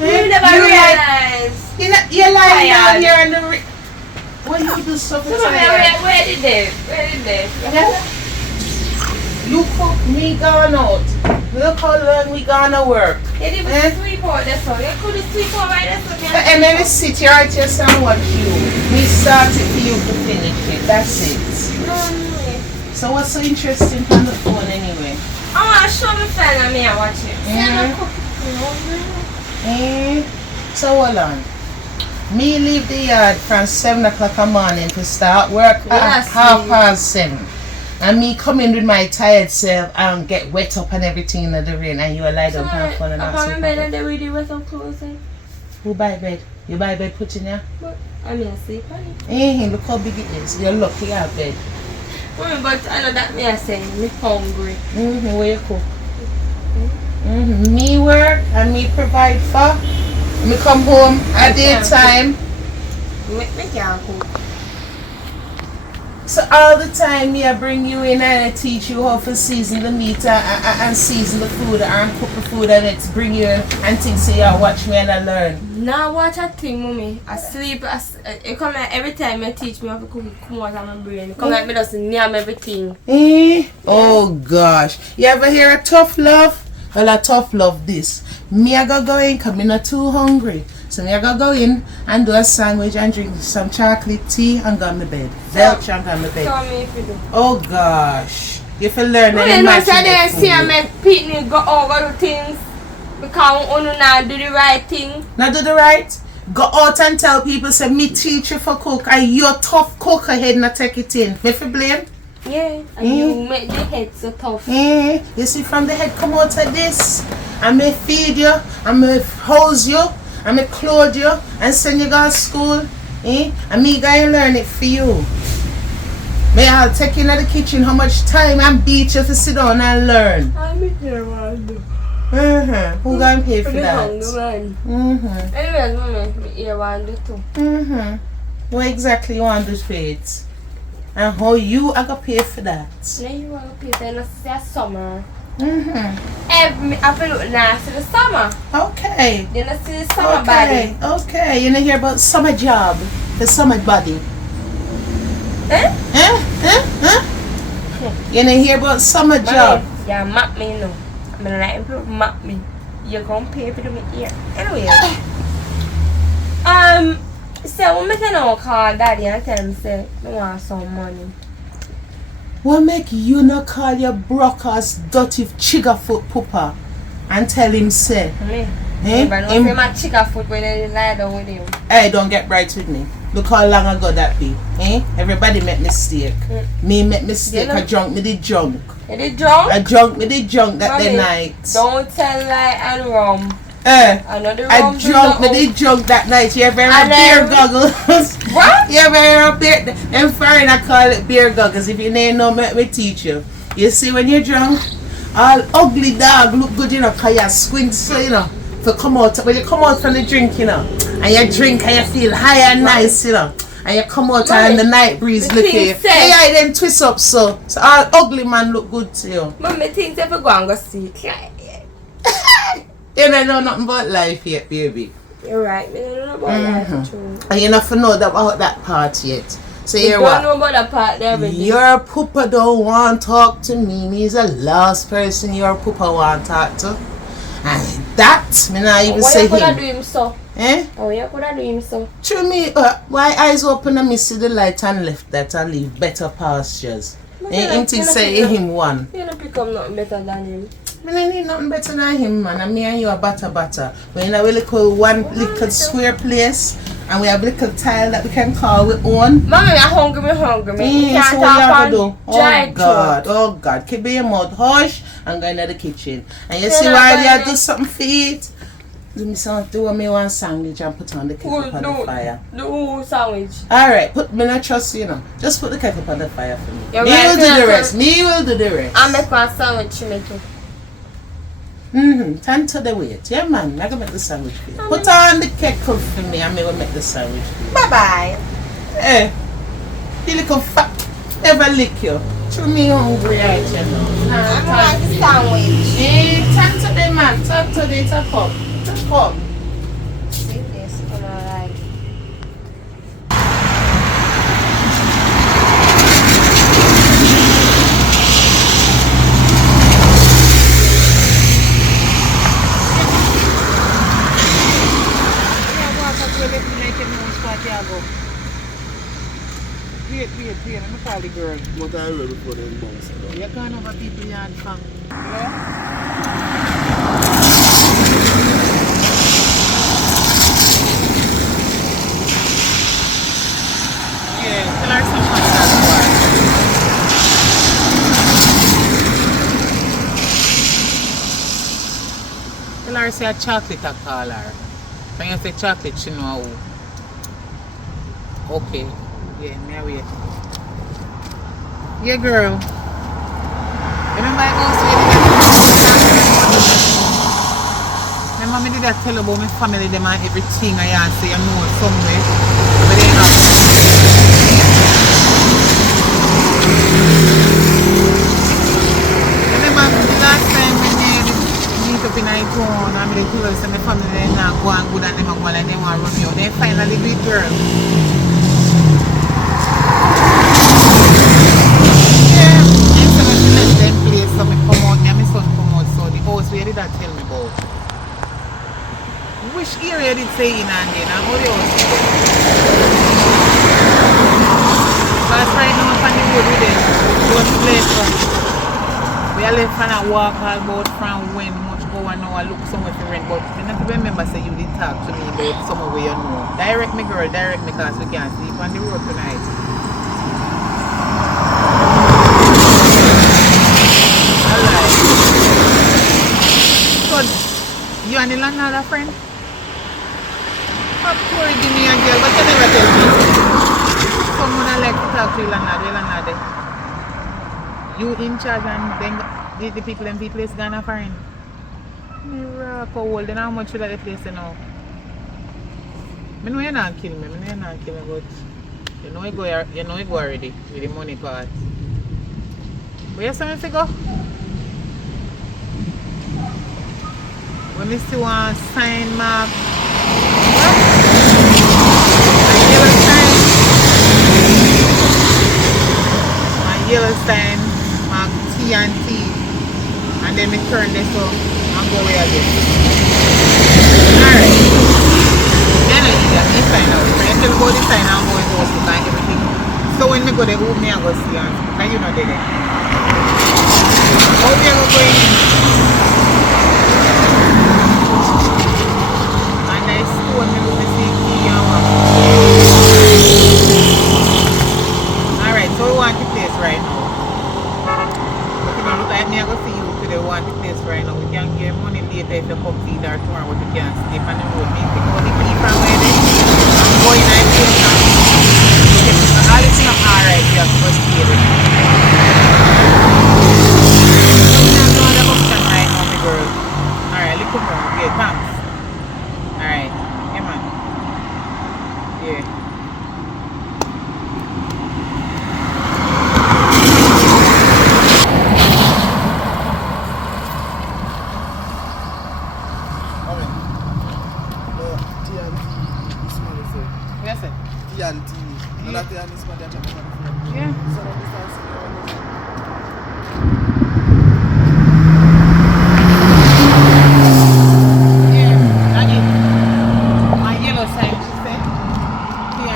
Eh? You never You realize. You're lying down here in the rain. What you do so So mommy, where did they? Look how me gone out. Look how long we gonna work. You didn't sweep out this one. You couldn't sweep out by this one. And then we sit here right here and watch you. We started for you to finish it. That's it. So what's so interesting on the phone anyway? I want to show my friend and me and watch it. So hold on. Me leave the yard from 7 o'clock in the morning to start work at 7:30. And me come in with my tired self and get wet up and everything in the rain and you are lie down on the phone and ask me. bed and they really wet up clothes. Who buy bed? You buy bed put in here? But I mean, I sleep on it. Look how big it is. You're lucky you have bed. But I know that me I say, me hungry. Where you cook? Me work and me provide for. Me come home at daytime. Me can't cook. So all the time me I bring you in and I teach you how to season the meat and season the food and cook the food and it's bring you in and things so you watch me and I learn. Now watch a thing, mommy. I sleep. It come like every time you teach me how to cook, it come out of my brain. It come like me just name everything. Oh gosh. You ever hear a tough love? Well, a tough love this. Me I go in because I'm not too hungry. So me I go in and do a sandwich and drink some chocolate tea and go on the bed. Belch and go on the bed. Tell me if you do. Oh gosh. You feel learn Mommy, any no, magic. say they see me picnic go over the things because we not do the right thing. Not do the right? Go out and tell people say me teach you for cook and you're tough cook ahead and take it in. Me for blame? Yeah, and you make the head so tough. You see from the head come out of this. I may feed you, I may house you, I may clothe you and send you go to school. And me gonna learn it for you. May I'll take you in the kitchen how much time and beat you to sit down and learn. I'm here, man. Who gonna pay for that? Anyways, mommy, me here want to do too. What exactly you want to do for it? And how you are gonna pay for that? Now you want to pay for it in summer. I feel look nice in the summer. Okay. You know, see the summer body. Okay. You know hear about summer job, the summer body. You know hear about summer job. Yeah, map me no. I'm gonna let people map me. You're gonna pay for me here. Anyway. So when I can call daddy and tell him say I want some money. What make you not call your brokers dirty chiggerfoot pooper and tell him say? But no say my chiggerfoot when they lie down with him. Hey, don't get bright with me. Look how long ago that be. Everybody make mistake. Me make mistake. I drunk me the junk. You did drunk? I drunk me the junk that Mommy, the night. Don't tell lie and rum. I drunk me the junk that night. You ever beer goggles? What? Yeah, very up there. Them foreign I call it beer goggles. If you ain't know, let me teach you. You see when you're drunk, all ugly dog look good, you know, cause you squint so, you know, to come out. When you come out from the drink, you know, and you drink and you feel high and nice, you know, and you come out and the night breeze look at you. Yeah, then twist up so all ugly man look good to you. Mommy thinks if I go and go see client. You don't know nothing about life yet, baby. You're right, I don't know about life, true. And you not know about that part yet. So You you're don't what? know about that part there, baby. Your poopa don't want to talk to me. Me's the last person your poopa want to talk to. And that, me not even say What you could him. do him so? Eh? Oh, you could do him so? True me, why eyes open and me see the light and left that and leave better pastures. Ain't him say him one. You don't pick up nothing better than him. Me don't need nothing better than him, man. And me and you are batter. We in a little one little square place, and we have a little tile that we can call we own. Mommy, I'm hungry. You Yes, can't what you have talk to on do? dry Oh God, keep your mouth hush and go into the kitchen. And you Yeah, see while but- you do something for it, do me one sandwich and put on the kettle on the fire. Do sandwich. Alright, me not trust you know. Just put the kettle on the fire for me. You're Me right, will do yeah, the so- rest. Me will do the rest. I'll make one sandwich to make it. Turn to the weight. Yeah man, I can make the sandwich for you. Put on the kettle for me and me will make the sandwich for you. Bye-bye. Eh, you little fat, ever lick you. True me hungry right you know. I'm like the sandwich. Eh, turn to the man, turn to the top up. Top up. See this, come on, like. Wait, let me call the girl. What I ready for them bounce? You're going over people yard fam. Yeah, tell her some Tell her say a chocolate I call her. When you say chocolate, she know who. Okay. Yeah, me a wait. Yeah, girl. Remember I also remember me did I tell about my family, them and everything I say you know somewhere. But they not. Remember the last time we meet up in a town and I tell us that my family they not go and good and them go and they want to run me out. They finally do it, girl. So me come out, and my son come out, so the house where did that tell me about? Which area did say in and then, and how the house is going? Because right now I'm on the road with them, just left. We are left and I walk all about from when much go and now I look somewhere for rent, but I don't remember say you did talk to me about somewhere where you know. Direct me girl, direct me because we can't sleep on the road tonight. You and the landlord are friend? Of course, give me a girl, but you never tell me. Someone I like to talk to the landlord there. You in charge and then the people in the place gonna find. Me rock how old, then how much you like the place now? I know you're not killing me, but you know you go already with the money part. Where you saying to go? When I still want to sign mark, my yellow sign mark T and T, and then I turn this up and go away again. Alright. Then I need that, I sign out. When I tell about the sign, I'm going to hospital and everything. So when I go there, who me I go see and you know they there. How we are going in? Alright, so we want the place right now. But you know, look like me, I go see you today. We want the place right now. We can get money later if you come feed our tomorrow, but you can't sleep on the road. Me pick up the people from where they I'm going and No, that is this man that chat on the phone. Yeah. So now this is Yeah, and it, my yellow sign, she said, P&P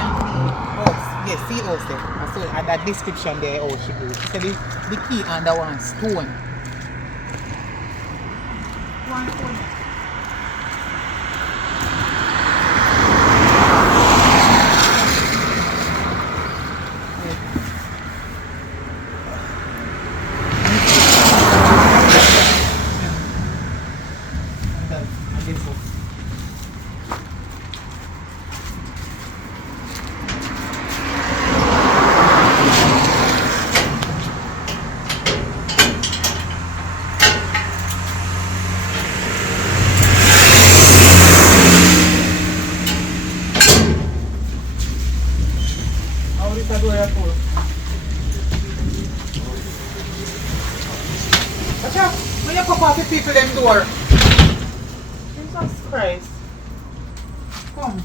house. Yes, see house there. I saw at that description there, oh, she do. She said the key under one stone. One stone. How is that door for? Watch out! When you pop off the people them door. Jesus Christ. Come.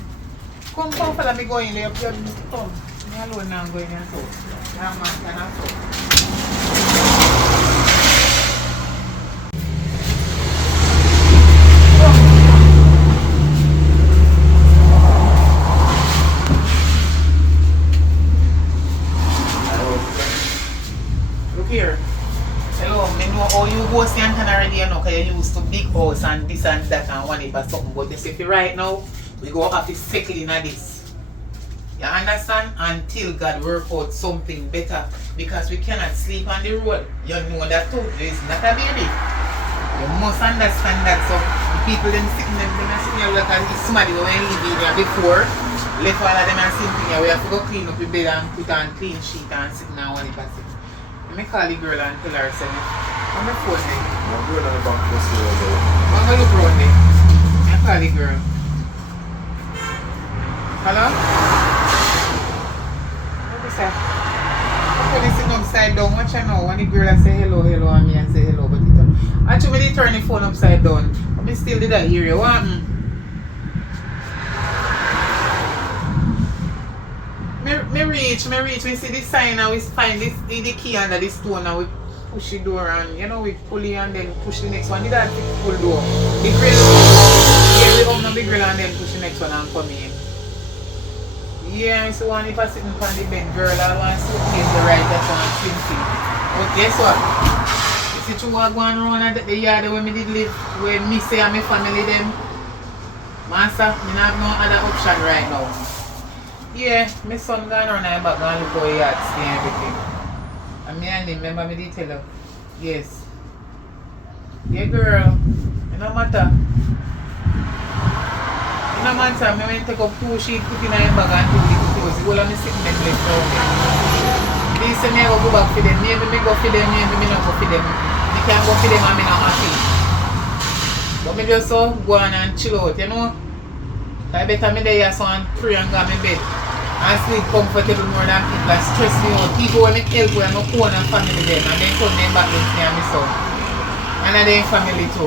Come, fella, me go in there. Come. Me alone now going in so. Now man can also. Look here. Hello, me know how you go stand already, you know, because you used to big house and this and that and one it or something. But you see, right now, we go have to settle in this. You understand? Until God work out something better. Because we cannot sleep on the road. You know that too. There is not a baby. You must understand that. So, the people them sitting there look at somebody when they live in here before. Left all of them and sitting here. We have to go clean up the bed and put on clean sheet and sit down when it passes. Let me call the girl and tell her, say, I'm the phone there. I'm going on the back to see you there. I'm going to look around there. I call the girl. Hello? What is that? I'm going to sit upside down. Watch you know. When the girl I say hello, hello, and me I say hello. But it actually, when they turn the phone upside down, I still did that hear you. What happened? Me reach, we see the sign and we find this the key under the stone and we push the door and you know we pull it and then push the next one. Did that pull door? The grill, yeah, we open up the grill and then push the next one and come in. Yeah, I see one if I sitting on the bed, girl, I want to suitcase the right that's on slim thing. But guess what? You see two are going around at the yard where me did live, where me say and my family them. Master, me not have no other option right now. Yeah, my son gone around and back and look how he had stay and everything. And me and him, remember me did tell her? Yes. Yeah girl, it no matter. It no matter, me went take up 2 sheets, put in a bag and 2 little clothes. The whole of me sickness left down there. They say me go back for them, maybe me go for them, maybe me not go for them. Me can't go for them and me not happy. But me just so go on and chill out, you know? I better me there so and pray and go to my bed. And sleep comfortable more than people that stress me out. People when me help with my own and family them and then come them back with me and my son. And then family too.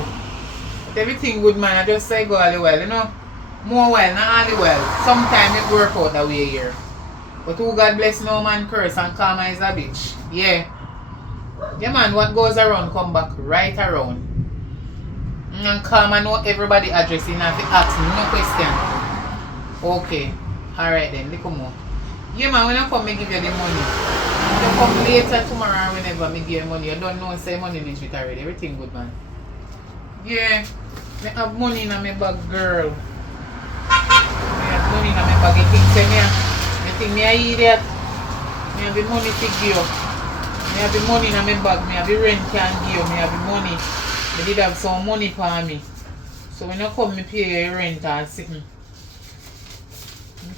But everything good man, I just say go all the while, you know. More while, not all the while. Sometimes it work out that way here. But who God bless no man curse and karma is a bitch. Yeah. Yeah man, what goes around come back right around. And karma know everybody addressing and if you ask me no question. Okay. Alright then, look more. Yeah man, when I come I give you the money. If you come later tomorrow or whenever I give you money, you don't know say money in it already. Everything good man. Yeah. I have money in my bag, girl. I have money in my bag. You think say me think me a idiot? I have the money to give you. I have the money in my bag. I have the rent can give you. I have the money. I did have some money for me. So when you come, I pay your rent and something.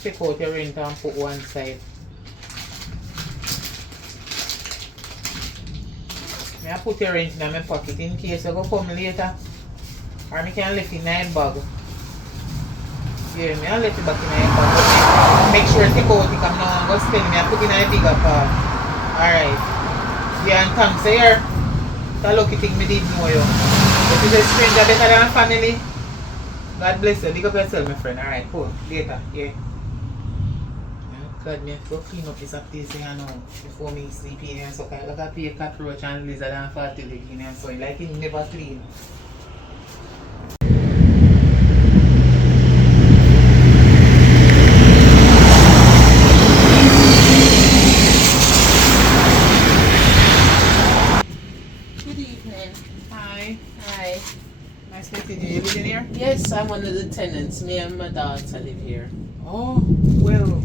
Take out your rent and put one side. I put your rent in my pocket in case you go come later. Or I can leave it in my bag. Yeah, I left it back in my bag. Make sure you take out it because I'm going to spend it. I put it in a bigger bag. Alright. Yeah, and thanks here. It's a lucky thing I did know you. But if you're a stranger better than family, God bless you. Big up yourself, my friend. Alright, cool. Later. Yeah. God, me have to clean up this place here now before me sleep in here. So I got to pay cockroach and lizard and fatty leg in here. So like it never clean. Good evening. Hi. Hi. Nice meeting you. You live in here? Yes, I'm one of the tenants. Me and my daughter live here. Oh, well,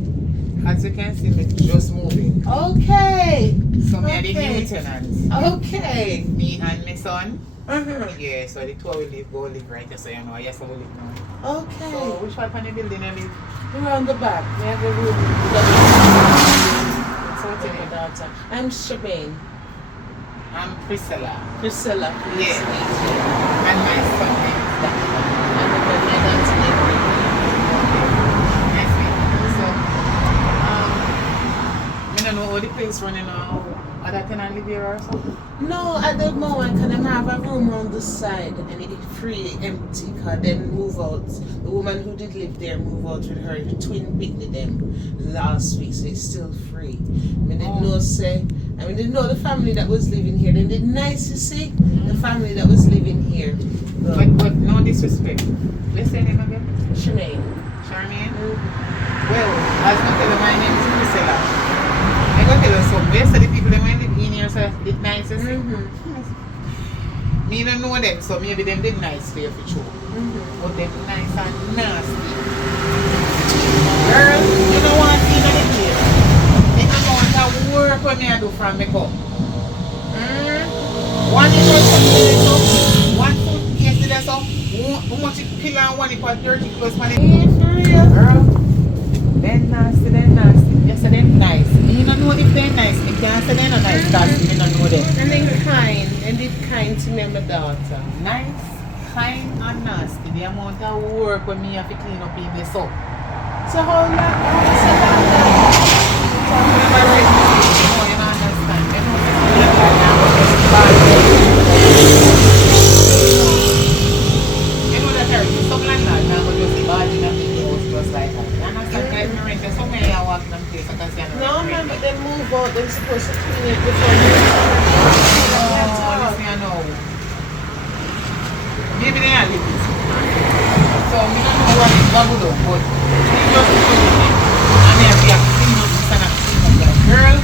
as you can see, me just moving. Okay. So me are the Okay. new tenants. Okay. Me and my son. Uh-huh. Yeah, so the two will live right there, so you know, yes, I will live now. Okay. So which part of the building I live? Around the back. We have a room. So what's your My name? daughter. I'm Shabane. I'm Priscilla. Priscilla. Nice Yeah. to meet you. And my son name is Dr. And my daughter name. Nice meeting you. So, I don't know how the place running now. Other tenant live here or something? No, at the moment, can I have a room on the side and it's free, empty, because then move out. The woman who did live there moved out with her twin picnic them last week, so it's still free. I didn't know, didn't know the family that was living here. They did nice, you see, the family that was living here. So, But no disrespect. What's your name again? Shemaine. Charmaine? Well, as I tell you, my name is Priscilla. I go tell you something. Most of the people that live in here, so it's nice to see. Me don't know them, so maybe them did nice for you for sure. But them nice and nasty. Girl, you know what I'm seeing in the place? The amount of work when me I do from me come. One is for something so, one foot yesterday so, how much it kill and one it for 30 plus money. For real? Girl, them nasty, them nasty. Yes, them nice. Me don't know if they're nice. Me can't say they're not nice because me don't know them. And then kind, and did kind to me and my daughter. Nice, kind and nasty. The amount of work when me have to clean up in this up. So how long? How No, you don't understand. They know this is bad. You know that there is some landlord now go just bad in a big house just like that. You understand? Like me rent, so many I walk them place because you No, know. man, but they move out. They're supposed to clean it before they Oh, listen, you know. Maybe they are living. So, we don't know what is bubble up, but we just put it in. And then we have to clean up this and clean up that. Girl,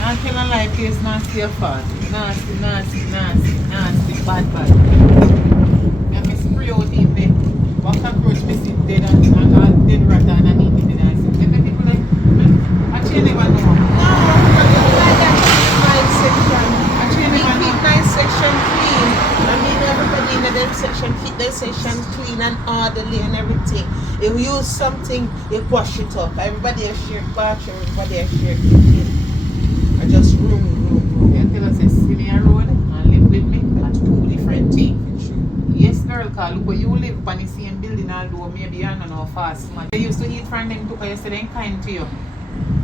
not tell a lie, place nasty or fat. Nasty, nasty, nasty, nasty, bad, bad. You have to spray out in there. One cockroach missing dead and dead rat and an eating the nice. Then the people like, actually never know. No, like that nice section. Actually We never keep know. nice section clean. I mean, everybody in their section keep their section clean and orderly and everything. If you use something, you wash it up. Everybody has shared bathroom, everybody has shared kitchen. I just room. You tell us a senior road and live with me, that's two different things. Yes, girl, cause look where you live on the same building, although maybe you're not no fast man. They used to eat from them too, cause you say they're kind to you.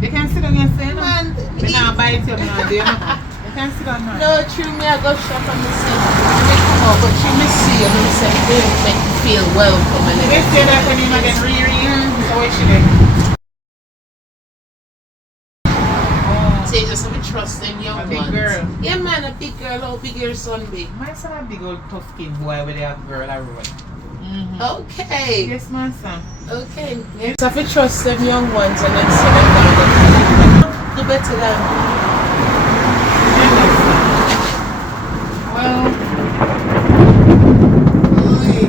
They can sit down and say, no, Man, they can't bite you, no, they not. They can sit down now. no, true me, I go shop and me see. And they come out, but she me see and me say, they make me feel welcome and They say that when you get rearing, so what she did? Say just have to trust them young A big ones. girl. Yeah, man, a big girl. How big your son big? My son a big old tough skin boy where they have girl around. Okay. Yes, my son. Okay. Yeah. So have to trust them young ones and then see them down. Do better than. Well, Oi.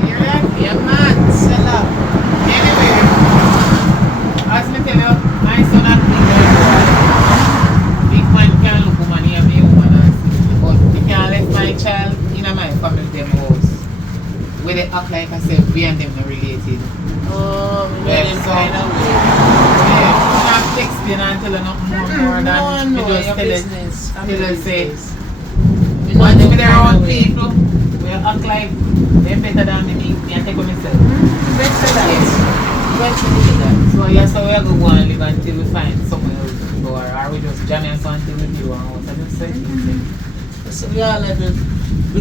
you hear that? Yeah, man. Sell up. Anyway, as me tell you, my son a big man can't look woman here, be a woman and see. But he can't let my child in my family them house. Where they act like I said, we and them not related. Oh, Yeah, them so- kind of way. Yeah, I'm not explain and tell her nothing more than No, me just your tell her, business. tell her say, We know once them with their kind own of way. people, we act like they're better than me and take on myself. Better that. Yes. Better do that. So yes, so we are going to go and live until we find somewhere else to go, or we just jam and so until we do and what I just say. So we all have to, we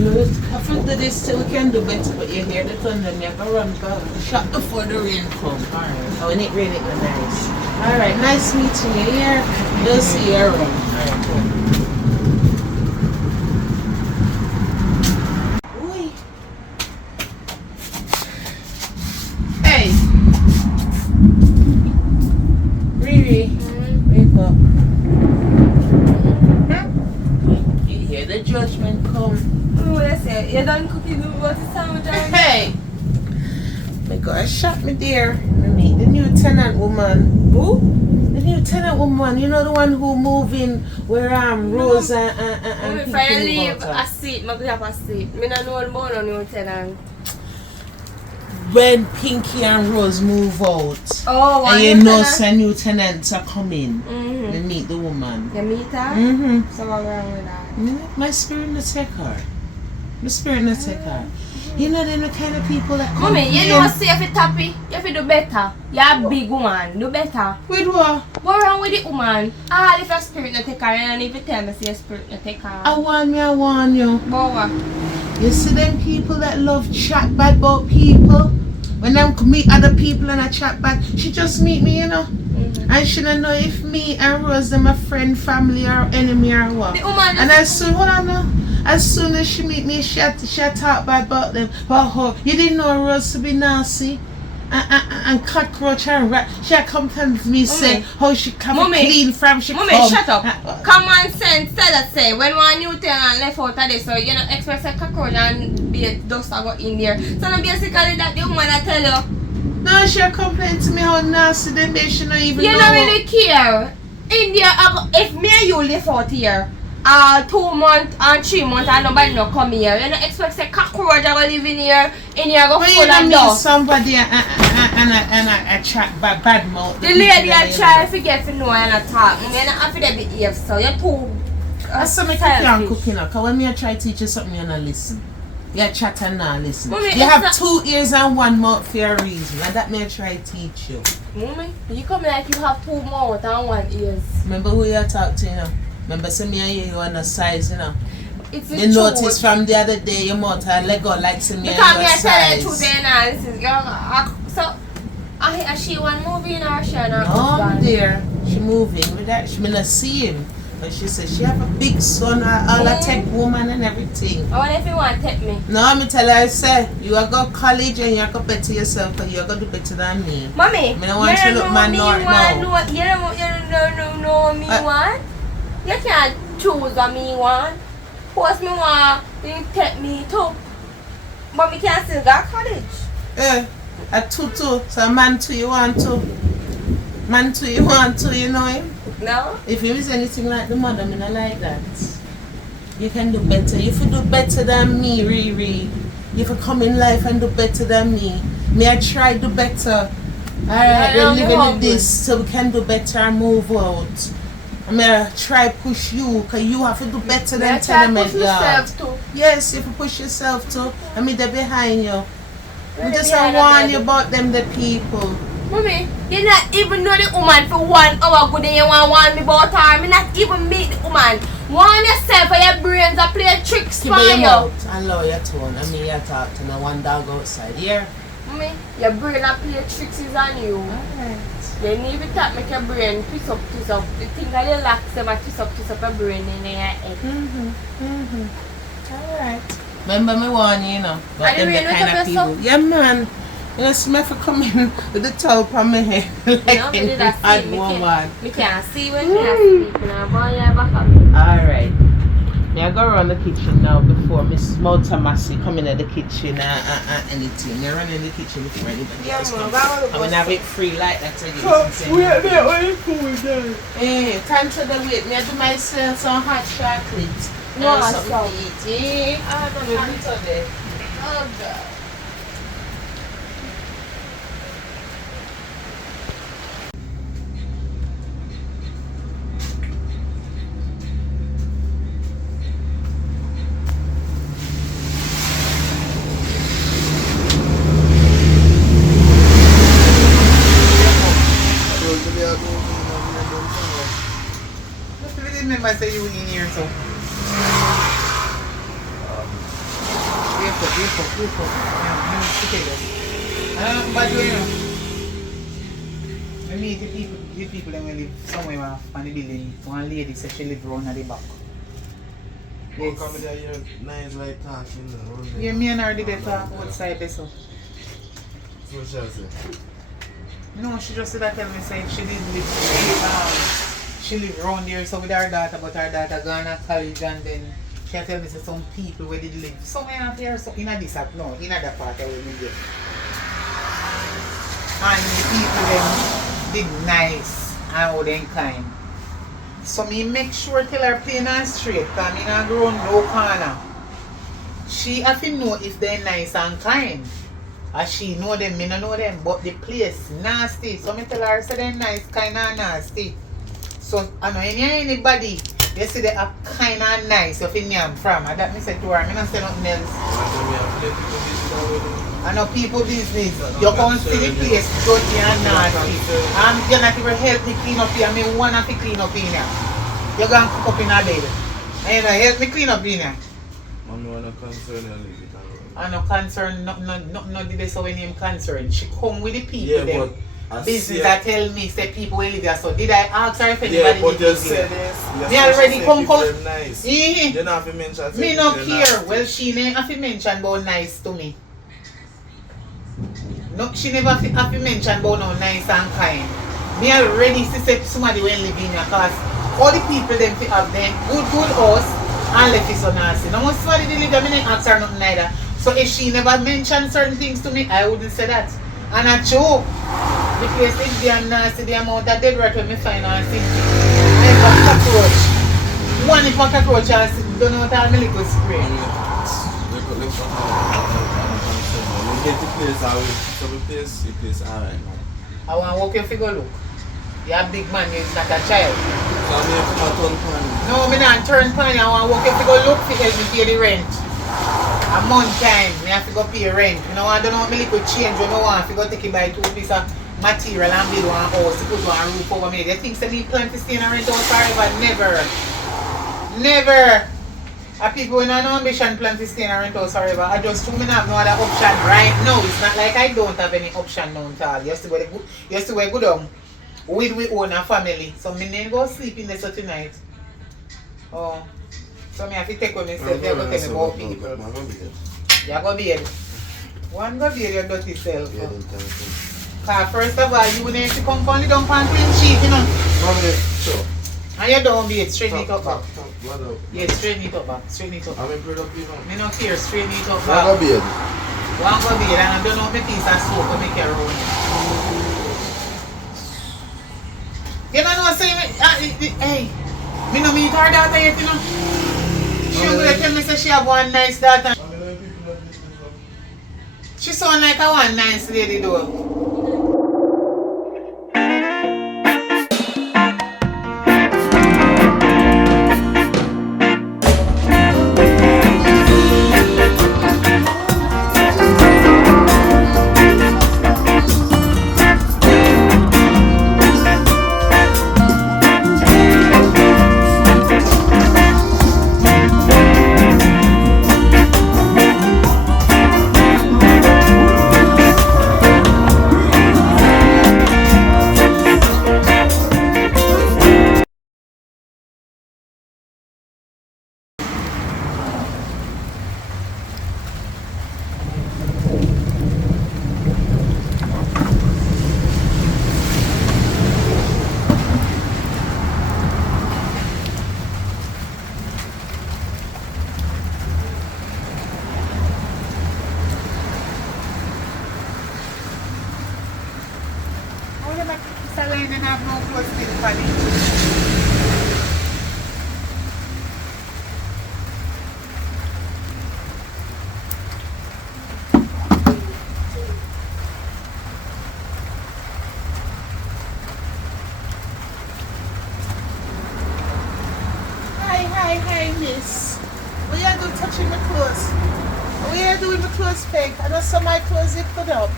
have to do this till we can do better, but you hear the thunder and you have to run back. Shut before the rain comes. Alright. And when it rains, it's nice. Alright, nice meeting you here. We'll see you around. Alright, Oi. Hey. Riri, wake up. You hear the judgment come. You done cooking the sandwich? Hey! My God, shot me there. Me meet the new tenant woman. Who? The new tenant woman, you know the one who moved in where Rose and If Pinky I move leave out of. a seat, I have a seat. I don't know about no new tenant. When Pinky and Rose move out, Oh, and one you new know tenant? some new tenants are coming, Mm-hmm. me meet the woman. You meet her? Mm-hmm. So what's wrong with that? My spirit no take her. My spirit no take her. You know them the kind of people that come Mommy, you in- know say if you tappy, if you do better. You're a big woman, do better. With what? What wrong with the woman? Ah, if your spirit not take her, and if you tell me say your spirit not take her. I warn you. But what? You see them people that love chat bad about people? When them meet other people and I chat bad, she just meet me, you know. Mm-hmm. And she don't know if me and Rose them a friend, family or enemy or what. The woman And as soon, hold on now. As soon as she meet me, she talk bad about them. But her, you didn't know Rose to be nasty. And cockroach and rat. She come tell me say how she come Mommy. clean from she Mommy, come. shut up. Common sense tell us say when one new tenant left out of this, so you know expect a cockroach and be a dust go in there. So now basically that the woman I tell you. No, she complain to me how nasty them be. She don't even You know. don't really care. India, if me and you live out here, 2 months and 3 months and nobody no come here, you don't expect say cockroach go live in here go When full you don't of meet dust. somebody and I chat bad mouth. The lady I try to get to know and talk. Me not have to behave so you're too That's something you can't cook, you know. Because when me I try to teach you something, you don't listen. You chat and not listen. Mommy, You it's have not- 2 ears and 1 mouth for a reason. And that me I try to teach you. Mommy, you come like you have 2 mouths and 1 ears. Remember who you talk to, you know. Remember say me and you on the size, you know. It's the You notice truth. from the other day your mouth and let go like say me Because and me your I tell you the truth size. now, this is girl. So, I she one movie in her share now. No, my dear. She moving with that. She may not see him. But she said she have a big son, all a tech woman and everything. I wonder if you want to take me. No, me tell her, I say, you are go college and you are go better yourself and you are going to do better than me. Mommy, Me don't want you to look man north now. You don't know me want. You can't choose what me want. Force me want, you take me too. But we can't still go to college. A tutu, so a man too you want to. Man too you want to, you know him? No? If you is anything like the mother, me not like that. You can do better. If you do better than me, Riri. If you come in life and do better than me. Me I try do better. Alright, we're living with this so we can do better and move out. I mean, I try push you because you have to do better than tenement yard. Too. Yes, if you push yourself too. I mean, they're behind you. Really I just behind warn them. you about them, the people. Mommy, you not even know the woman for 1 hour good and you want me about her. Me not even meet the woman. Warn yourself or your brains are play tricks Keep for your you. mouth and lower your tone. I mean, you talk to no one dog outside here. Mommy, your brain are play tricks is on you. Alright. You need to tap make your brain twist up. The thing that you lack them are twist up your brain in your head. Alright. Remember me warn you, you know. But Are you them the really kind with of yourself? people. Yeah, man. You know, see me for coming with the towel on my head. Like No, me in did that bad see. woman. Me can't see when you can't speak. Now, boy, you're back up. Me. Alright. Me I go around the kitchen now before Miss Malta Massey come in the kitchen anything. Me run in the kitchen before anybody else come. I mean have it free like that again. Hey, time to the wait. Me I do myself some hot chocolate. No, And I something saw. to eat. Yeah. Time to the. Oh God. Just really remember say you in here so. Wake up. Yeah, potato. But you know. I meet the people that live somewhere off on the building. One lady said she live round at the back. Yes. Come there, you're nice like talking. Yeah, me and her did they talk outside there so. So what shall I say? No, she just said that tell me say she did live she live around there so with her daughter, but her daughter gone to college and then she tell me say some people where did live somewhere out here so in a this no, in a that part where we live. And the people them did nice and how them kind. So me make sure tell her plain and straight because me not grow no corner. She have to know if they're nice and kind. As she know them, me no know them, but the place nasty. So me tell her say they're nice, kind and nasty. So I know anybody, you see they are kind and nice if you know from. And that me say to her, me not say nothing else. I know people business. You can't see the place dirty and nasty. And you're not even help me clean up here. I want to clean up in here. You're going to cook up in a bed. And you know, help me clean up in here. I'm not concerned. I'm not concerned. No, did they say when I'm concerned. She come with the people. Yeah, them. but Business that tell me say people will live there. So did I ask her if anybody yeah, but you live said there? this. Me already come. Nice. Yeah. You don't have to mention. Me no care. Well, she never have to mention about nice to me. No, she never have to mention about no nice and kind. Me already say somebody will live in your cause all the people them have them good house and left is so nasty. No most somebody they live there, me not ask her nothing neither. So if she never mentioned certain things to me, I wouldn't say that. And I joke. The place is damn nasty, the amount of dead rat when me find and see. I have a cockroach. One if a cockroach I don't know what all my little spray. Get the place out. So the place alright now. I want to walk your figure look. You're a big man, you're not a child. So I'm here to turn pan. No, I'm not turn pan. I want to walk your figure look to help me pay the rent. A month time, I have to go pay rent. You know, I don't know my little change when I want to go take it by 2 pieces of material and build one house to put one roof over me. They think they need plan to stay in a rent house forever. Never. Never. A people with no ambition plan to stay in a rent house forever. I just do me have no other option right now. It's not like I don't have any option now at all. You used to go good home with we own a family. So me need go sleep in there so tonight. Oh. So me have to take with myself. You go tell me about people. You go bed. One go bed your dirty self. Because first of all, you need to come from the dump and clean sheet, you know. Sure. And you don't be it, straighten it up back. What up? Yeah, straighten it up back, straighten it up. I'm in productive. Me not care, straighten it up What back. up, beard? One go bed and I don't know my piece of soap to make your own. You don't know say hey, me no meet her daughter yet, you know. She will tell me say she have one nice daughter. She sound like a one nice lady though. Salon and have no clothes still for Hi, miss. What you do touching my clothes? What you doing my clothes peg? I know some of my clothes you put up.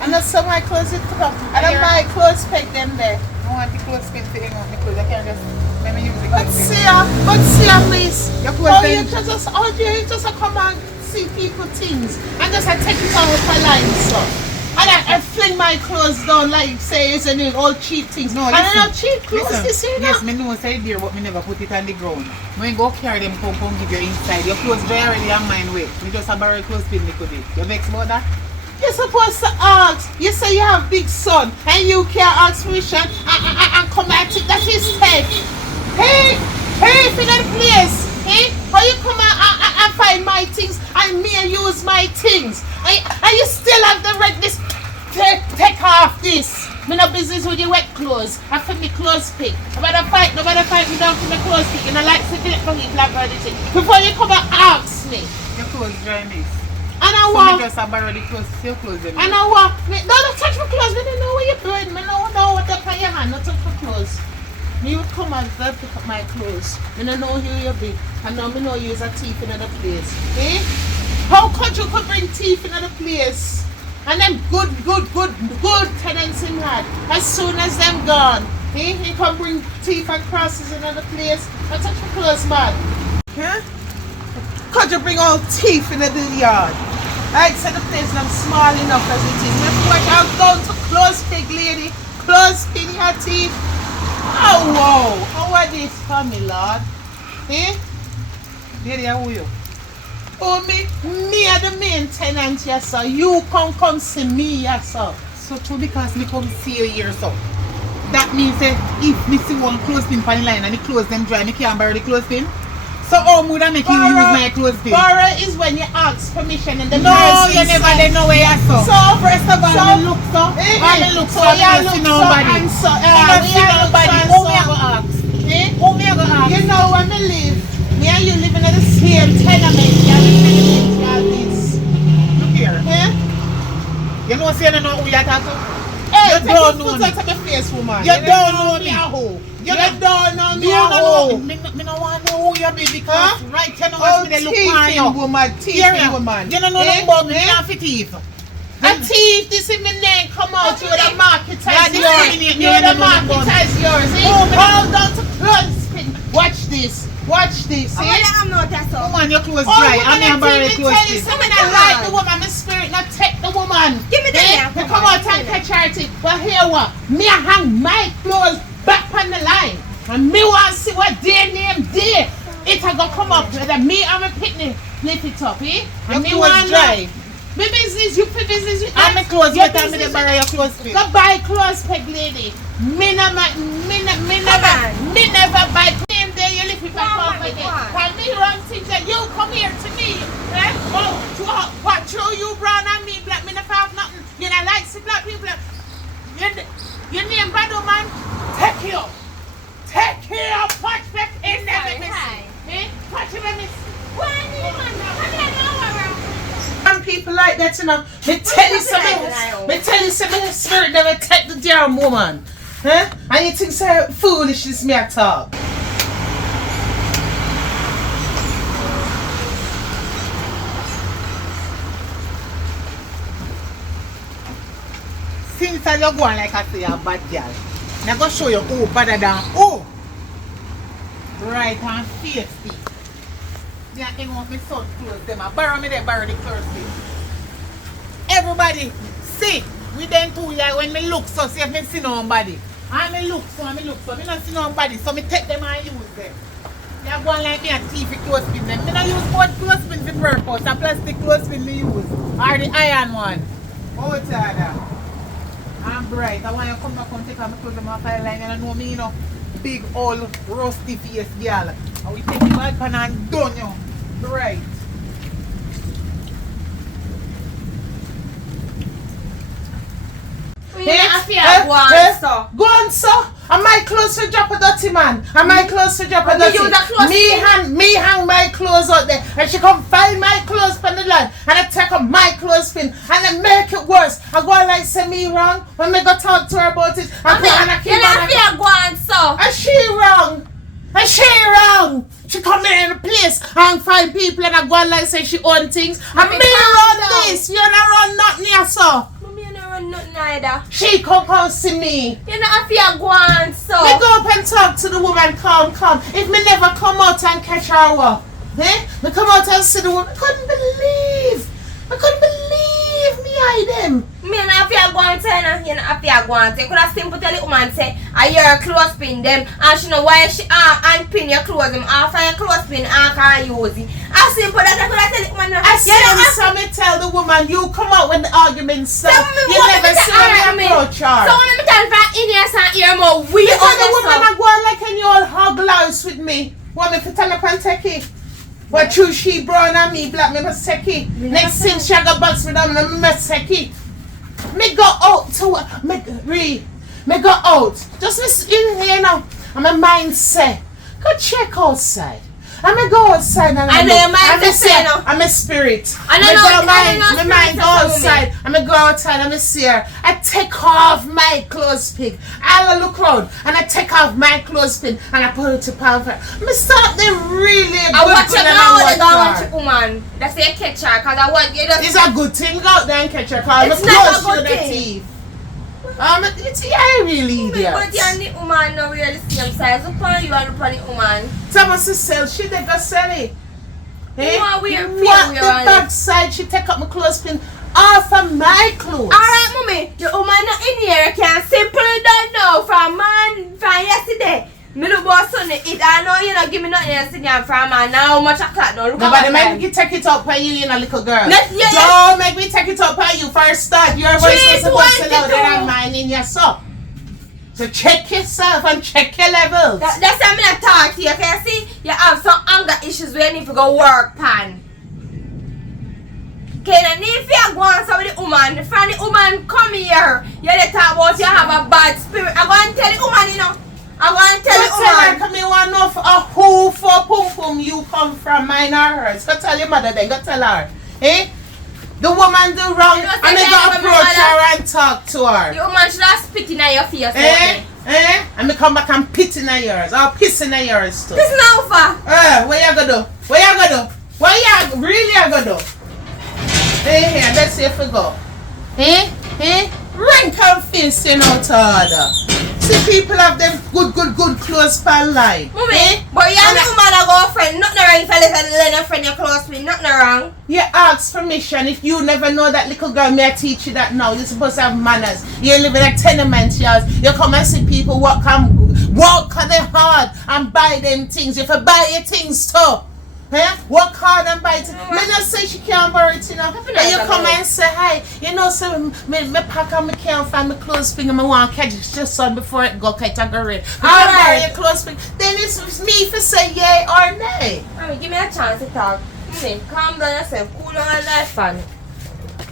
I know some of my clothes you put up. I don't buy clothes peg them there. I want the clothes pin to hang on my clothes. I can't just let me use the But clothes. see ya, please. Your clothes pin. You just come and see people things and just take it out for line, so. I I fling my clothes down like say it's any old cheap things. No, And I listen, have cheap clothes listen, this year. yes, me know say there, but me never put it on the ground. When go carry them, come give you inside. Your clothes dry already and mine wet. We just have borrow clothes pin today. You vex about that? You're supposed to ask. You say you have big son and you can't ask permission and come and take that is theft. Hey, for that place. Hey, how you come and find my things and me and use my things? And you still have the redness. Take off this. Me no business with your wet clothes. I fit me clothes pick. Nobody fight me down for my clothes pick. And I like to get from it like anything. Before you come and ask me. Your clothes dry, miss. And I So want. me just have borrow the clothes, your clothes them. And I want. Don't touch my clothes. Me don't know where you're doing. Me don't know what up on your hand. Don't touch my clothes. Me would come and pick up my clothes. Me don't know who you be. And now me know you is a thief in another place. Eh? How could you could bring thief in another place? And them good tenants in had. As soon as them gone, he can bring thief and crosses in another place. I touch my clothes, man. Huh? Could you bring all thief in the yard? I said the place them small enough as it is. Before I'll go to close pig lady, close pin your teeth. Oh wow! How are this family, Lord? Eh? Lady, how are you? Oh, me are the main tenant, yes sir. You come see me, yes sir. So true because me come see you here, so. That means that if me see one clothespin on the line and the clothes them dry, me can't borrow the clothespin. So how would I make you use my clothespin? Borrow is when you ask permission and the No, person you never says- did know where you saw. So first of all, So me look so. I look so. I don't see nobody. and so. I don't we see are look nobody. so Who and me so. go ask? Eh? Who me go ask? You know when me live, me and you living in the same tenement. Yeah, we tenement, yeah, this. Look here. Eh? You know, say you don't know who you are talking to? Hey, You take don't your know foot me. out of my face, woman. You don't know me. a hoe. You Yeah. don't know me You a don't hoe. know. Me no want to know who you be because Huh? right you know Oh, as me they look thieving for you. woman, Hear thieving ya? woman. You don't know Eh? nothing about me. Eh? Me not fit thief. A thief, this is my name. Come out, you're the market Yeah, as this yours. is me name. You're You the don't know market nothing about as yours. See? Oh, me- Hold on to clothespin. Watch this. Watch this. See? I'm not that so. Woman, your clothes Oh, dry. woman, I'm I not borrow tell the you clothes. something. I like the woman, my spirit not take the woman. Give me the Eh? name, You come come on, out and give me catch charity. But here what? Me I hang my clothes back on the line. And me want to see what their name there. It a go come up whether me or my picnic lift it up, eh? Your And me clothes want dry. me business, you put business with I'm that. a clothes Your better me business they borrow with your that. clothes. Go buy clothes, peg lady. Me never buy claim there. You live with my Go on, car mommy, there. go on. And me run things that you come here to me. Eh? Oh, what throw you brown and me black? Me never have nothing. You know, like see black people. Your name bad man. Take you. Watch back in there. Sorry, hi. Eh? Watch him and miss. Why Some people like that, you know. Me tell you something. Me tell you something. The spirit never take the damn woman. Huh? And you think so foolishness me at all. Since you're going like I say you're a bad girl, I'm going to show you who better than who. Right and face it. Yeah, hang on my son clothes them. I borrow me there, borrow the clothes. Everybody, see, we then too like when me look so see if me see nobody. And me look so, me not see nobody, so me take them and use them. You're going like me a thief with clothespin them. Me not use both clothespin for purpose, a plastic clothespin me use. Or the iron one. Oh, it's harder. I'm bright. I want you to come back and take my clothes off my line and I know me, you know, big old rusty face girl. And we take the bag pan and done you. Bright. Go on, sir. And my clothes to drop a dirty man. And my clothes to drop a dirty. Me hang my clothes out there. And she come find my clothes from the line. And I take up my clothes pin. And then make it worse. I go on like say me wrong. When me go talk to her about it. And she wrong. And she wrong. She come in the place and find people and I go on like say she own things. And me run this. You don't run nothing here, sir. She come see me. You know if you go on so. Me go up and talk to the woman, come. If me never come out and catch her me come out and see the woman. I couldn't believe me hide them. Me not have to go and say, no. You not have to go and say. Could have simple tell the woman say, I hear her clothes pin them, and she know why she unpin your clothes them, after your clothes pin, and can use it. As simple that I could have tell the woman. I said, me tell the woman, you come out when the argument starts. You never see me approach her. So when me tell her in here, and hear more, we because the woman are going like any old hog louse with me. Want me to turn up and take it? But true, she brown and me black, me must take it. Next thing she got box with them, me must take it. Me go out to me go out. Just miss in here now. And my mind say, go check outside. And me go outside and I say, I'm a spirit. My mind go outside. And me go outside and I see her. I take off my clothespin. I look round and I take off my clothespin and I put it to her. Me start them really good. I watch her now with the woman. That's the catch her because I want you to. It's a good thing go out there and catch her because it's not a good thing. It's yeah, really idiot. But you and the woman no really same size. Look on you and look on the woman. Someone to sell, she they go sell it. Hey? What the backside, she take up my clothespin off of my clothes. Alright, mommy, the woman not in here can simply don't know from yesterday. Me look boss on it. I know you not give me nothing yesterday from man. Now how much I cut now. Look nobody make me take it up by you know, little girl. Yeah. Don't make me take it up by you first start. Your voice is supposed to louder than mine in your soul. So check yourself and check your levels. That's why I'm not talk to you. Okay, see, you have some anger issues where you need to go work, pan. Okay, now if you go on some with the woman, from the woman come here, you talk about you have a bad spirit. I'm going to tell the woman, you know. I'm going to tell the woman. Come here, one of who for pum pum you come from, mine or hers. Go tell your mother then, go tell her. Eh? The woman do wrong, and they go approach her and talk to her. The woman should have spit in your face. And me come back and pit in yours. Or piss in yours too. Piss now for? What you gonna do? What you gonna do? What you really gonna do? Here, let's see if we go. Rank and fist in out order. See people have them good clothes per line. Mommy, but you and the woman a go friend. Nothing wrong if you let your friend your clothes with. Nothing wrong. You ask permission. If you never know that little girl, may I teach you that now. You're supposed to have manners. You live in a tenement yard. You come and see people walk on them hard and buy them things. If you buy your things too. Work hard and buy it. Me not say she can't borrow it, you know. And you come and say hi. You know, so me pack and me can't find my clothespin and I want to catch it just on before it go category. I borrow your clothespin. Then it's me for say yay or nay. Mommy, give me a chance to talk. Mommy, calm down yourself. Cool down and life fun.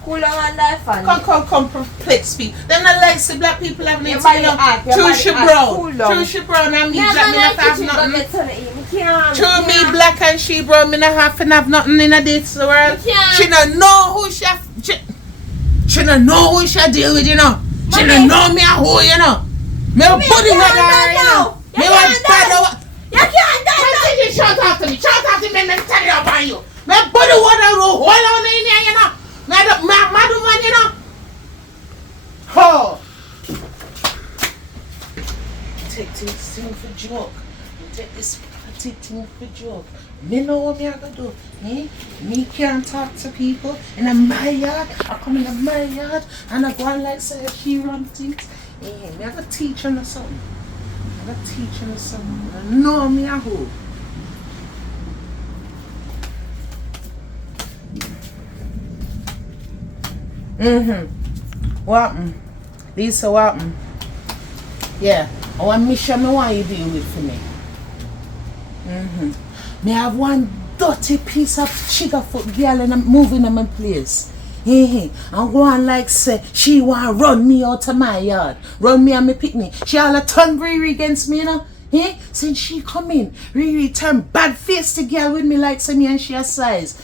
Cool down and life fun. Come perplex people. Then I like see black people having it, you know. True she brown. True she brown and me black me not have nothing. True me black and she brown, me not have to have nothing in this world. She don't know who she don't know who she deal with, you know. She don't know me a who, you know. Me a body with her, you know. Me was bad. You can't do that. Shout out to me, and tell it up on you. Me a body with her, hold on in here, you know. Me a mad woman, you know. Oh. Take this thing for joke. Take this thing for joke. Me know what me I gonna do. Me can't talk to people in my yard. I come in my yard and I go on like say she run things. Me I gotta teach her something. I know me a who. What happened? Lisa, what happened? Yeah. I want mission me want you deal with for me. Me have one dirty piece of sugarfoot girl and I'm moving in my place. I'm going like say she want run me out of my yard. Run me and me picnic. She all a turn Riri against me, you know. Since she come in, Riri turn bad face the girl with me like say me and she a size.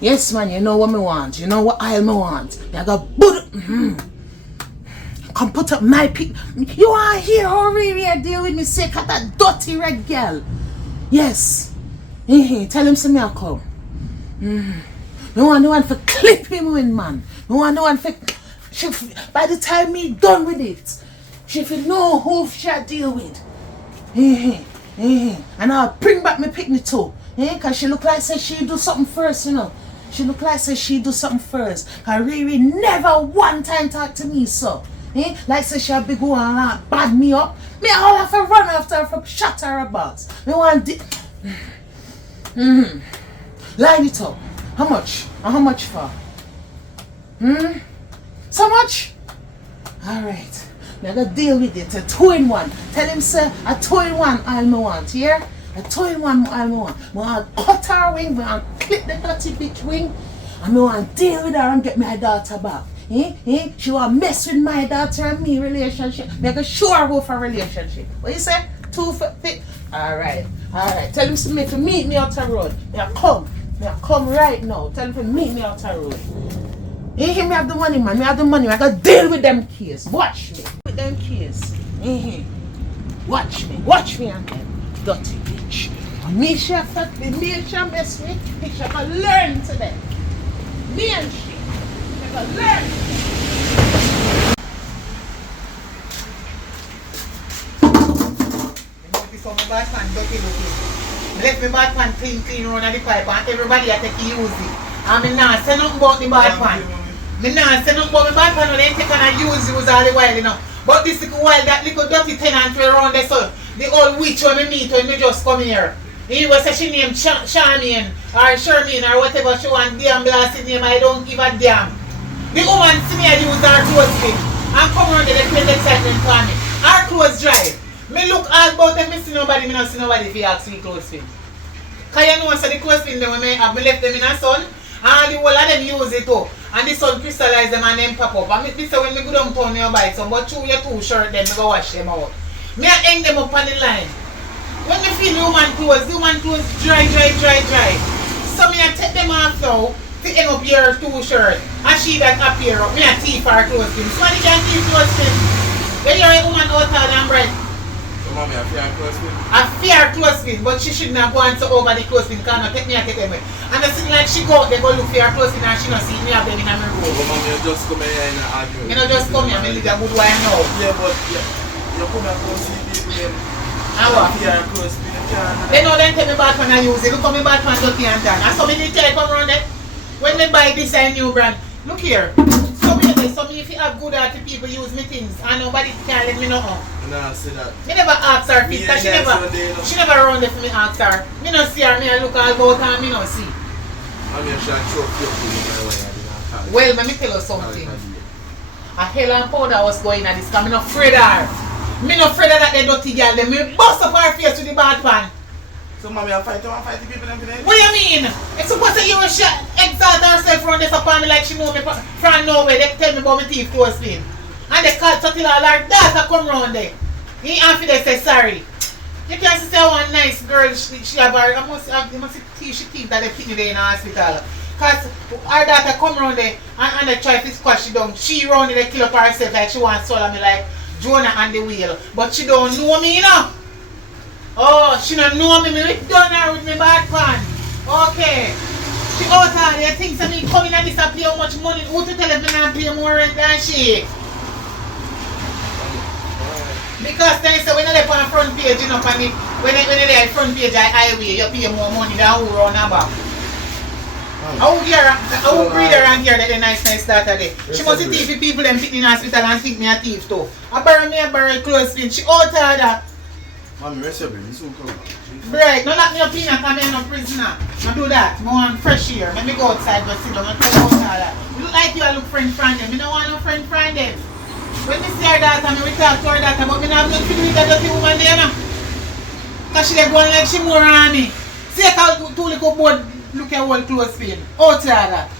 Yes man, you know what me want. You know what I want. I got come put up my pic. You are here already. I deal with me sick of that dirty red girl. Yes. Tell him to me I come. No one for clip him in man. No one for by the time me done with it, she will know who she deal with. And I'll bring back my picnic too. Cause she look like say she do something first, you know. She look like say she do something first. Cause Riri never one time talk to me so. Like say she a big one and bad me up. Me all have to run after her for shut her about. Me want line it up. How much? And how much for? So much? Alright. Now go deal with it. A 2-in-1. Tell him sir, a 2-in-1 all me want, here? A 2-in-1 all me want. I want to cut her wing, I want to clip the dirty bitch wing, and I want to deal with her and get my daughter back. She want to mess with my daughter and me relationship. Make a sure go for relationship. What you say? 250? Alright. Tell him to meet me out the road. Now come right now. Tell him to meet me out the road. Me have the money, man. Me have the money. I gotta deal with them kids. Watch me. With them kids. Watch me and them. Dirty bitch. Me she have to mess with. She have to learn today. Me and she have to learn. Before my bad pan dirty looking. Left me bad pan clean round the pipe and everybody I take it use it. And me nah say nothing about the bad pan. Me nah say nothing about my bad pan when they take and use all the while, you know. But this little while, that little dirty tenant will around there, so the old witch when me meet when me just come here. He was say she named Charmian or Sherman or whatever she want damn blasted name, I don't give a damn. The woman see me I use her clothes fit and come around there, they play the excitement for me. Her clothes dry. Me look all about them, me see nobody, me not see nobody if you ask me clothes fit. Cause you know so the clothes fit them when me have me left them in a sun. And the whole of them use it too. And the sun crystallize them and them pop up. And me say when me go downtown you buy some, but through your 2 shirts then me go wash them out. Me I hang them up on the line. When me feel the woman clothes dry. So me I take them off now to end up your 2 shirts. And she that appear up, me I thief her clothes pin. So when you can thief clothes pin, when you're a woman out and bright. So mommy, I fear clothes pin? I fear clothes pin, but she should not go and so over the clothes pin because not take me and take them away. And I seem like she go out there go look for her clothes pin and she not see me have them in my room. But mommy, you just come here and argue. You know just come here, me live a good while now. Yeah, but you come here and see people them. And what? Fear clothes pin, you can't. They know them tell me bad when I use it. Look how me bad when dirty and tan. And so me need to come around there. When me buy this new brand, look here. So me if you have good hearted people use me things and nobody can let me know. Nah, say that. Me never ask her fit because she never run there for me ask her. Me no see her, me I look all about her and me no see. I mean, she had choke you in my way. I didn't Well, let me tell you something. A hell and powder was going at this because I'm not afraid of her. Me not afraid of that dirty girl. Then me bust up her face with the bad pan. So mommy, I fight the people them today? What do you mean? It's supposed that you will exalt herself around this upon me like she know me from nowhere. They tell me about my teeth close clean. And they call Totila like that come round there. He after they say sorry. You can't say one nice girl she have her, you must see she think that they put me there in the hospital. Because her daughter come round there and they try to squash she down. She round there they kill up herself like she wants to swallow me like Jonah on the wheel. But she don't know me, you know. Oh, she don't know me. Me done her with me bad pan. Okay. She out there thinks that me coming and disappear how much money. Who to tell if me not pay more rent than she? Because they say when they on the front page, you know, when they on front page of highway, you pay more money than who run about. I won't read her and hear that the nice daughter there. She must thief the people them fit in the hospital and think me a thief too. I borrow clothes pin. She out there. Mommy, rest your brain. Soon come. Right, don't lock me up in because I'm no prisoner. Don't do that. I want fresh air. Let me go outside but sit down and talk about all that. You look like you look friend from them. I don't want no friend from them. When me see her daughter, I talk to her daughter, but I don't have nothing to do with that dirty woman there now. Because she like going like she more on me. See how 2 little board look at all clothes pin. Out there that.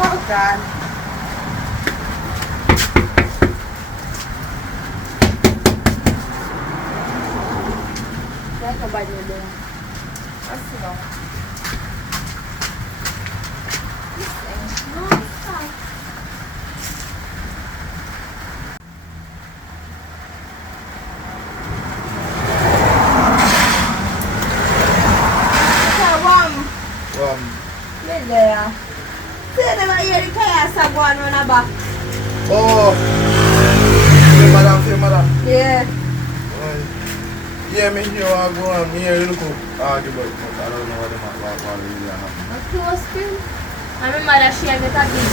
Oh God. That's nobody there. Let's see now. No, stop. come. Me there. See them hear the chaos are going on back. Oh! Your mother. Yeah. Yeah, me hear what go on. Me hear you look argue, but I don't know what really happened. A close spin. I remember that she had a big.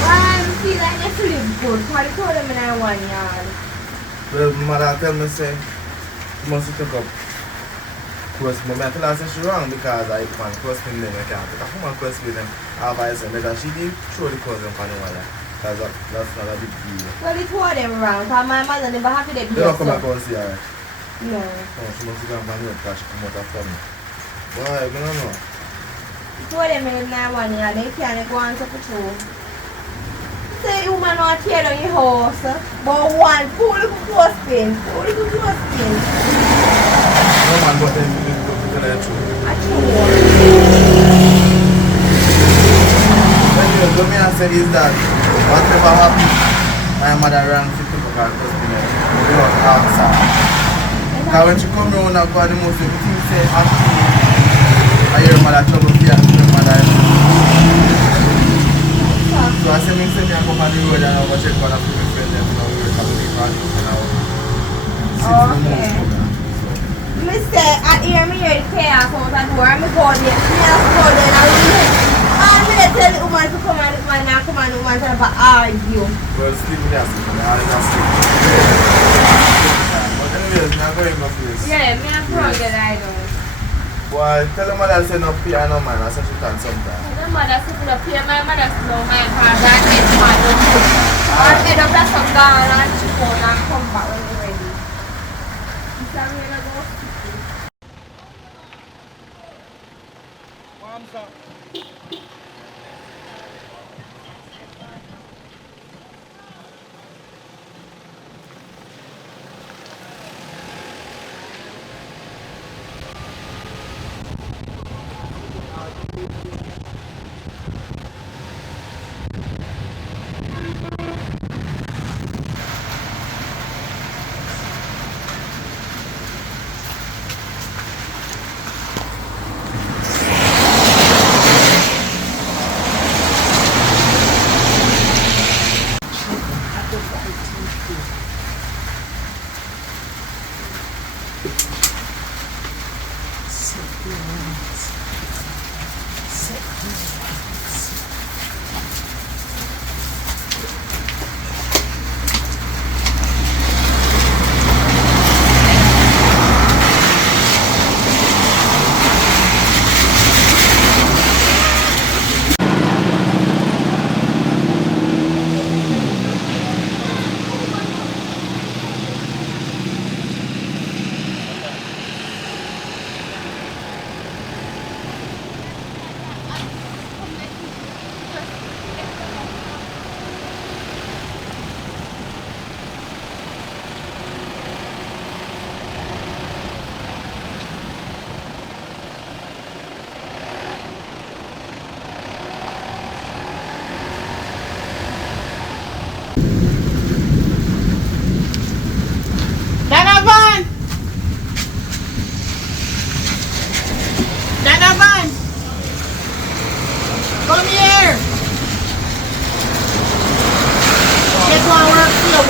Why I feel like they sleep good? Because I told them in 1 yard. Well, my mother tell me say, you must take up crossfit. But I tell her say she wrong because I can crossfit them. I can't take a woman crossfit them. I say that she did throw the cousin on the wire. Because that's not a big deal. Well, it was them wrong. Because my mother never had to do They don't come back and see her. No. Oh, she must go and find out because she come out of family. Why? I don't know. It was them in 1 yard. They can't go on to patrol. Say you man not tear down your house, but one pull the clothespin. No man, but then you go to tell her the truth. I true. Anyway, what me I say is that whatever happened, my mother ran 50 people and just be like, we don't answer. Because when she come around and go the most, everything say happy. I hear mother trouble fear and my mother. So I say me I come on the road and I go check one of my friends and I work on the party and I Okay. Me say, I hear the chaos out the door, and me go there, and I leave. And me tell the woman to come and the woman and come and the woman to have an argue. well, sleep in the house, I just sleep. But anyways, I'm going to my place. Yeah, me and forget I don't. Boy, tell the mother say no pay no man, I say she can sometime. My mother said to pay my mother to my father and get my food. I'll get up that's some gone and she go and come back when we're ready. So I'm gonna go.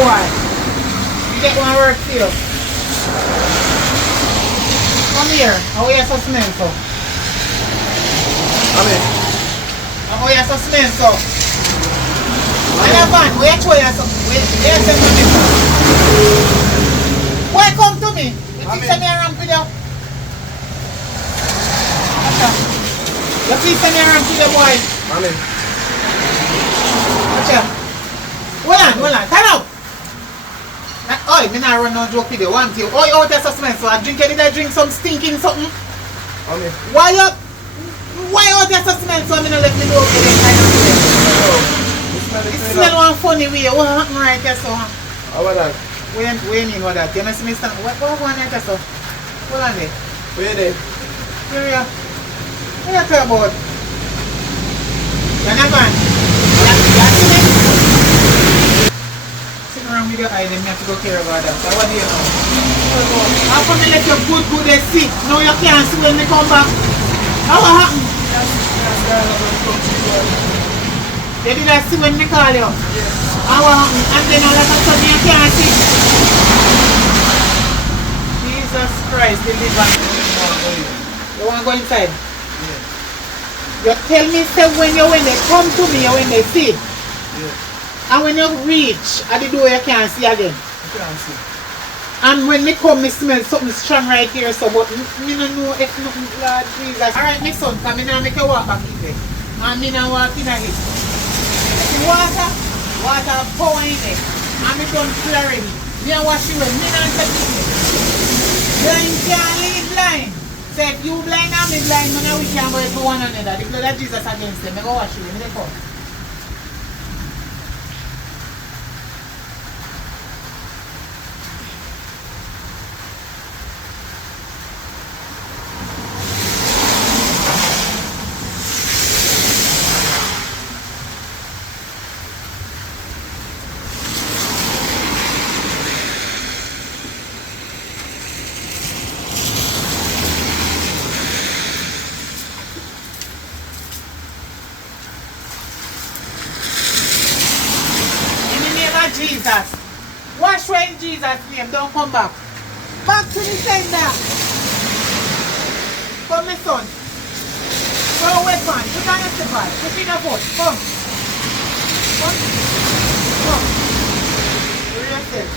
boy. You get one work too. Come here. How are you so smell so? Amen. How are you so smell so? Where you van? Where you show you so? Where you send me? Boy, come to me. You think send me around with you? You please send me around with you, boy. Amen. Gotcha. Hold on, turn up. Oh, me not run no joke with you. One thing. Oh, you out there so smell so I drink, did I drink some stinking something? Amen. Why out there so smell so I not let me know okay then kind of thing. It smell one funny way. What happened right there so? How about that? Where you mean what that? You know see me stand? What one right there so? Hold on there. Where they? Here we are. What you talking about? You're not going. Sit around with your eye, then you have to go care about that. So what do you know? How come you let your good they see? Now you can't see when they come back. How what happened? You did not see when they call you? How what happened? And then all of a sudden you can't see. Jesus Christ, deliver me. You want to go inside? You tell me say when they come to me when they see. And when you reach at the door you can't see again. You can't see. And when they come, me smell something strong right here, so but me don't know if nothing, Lord Jesus. Alright, my son, come in and make you walk back in there. And me not walk in it. The water power in it. And me done clearing it. Me and wash you well. Me not take it. Blind can't lead blind. So if you blind and me blind, me know we can't go for one another. The blood of Jesus against them. Me go wash you. Me dey come. Jesus. Wash away in Jesus' name. Don't come back. Back to the sender. Come, my son. Throw a weapon. Put on your slipper. Put in your foot. Come. Come. Do yourself.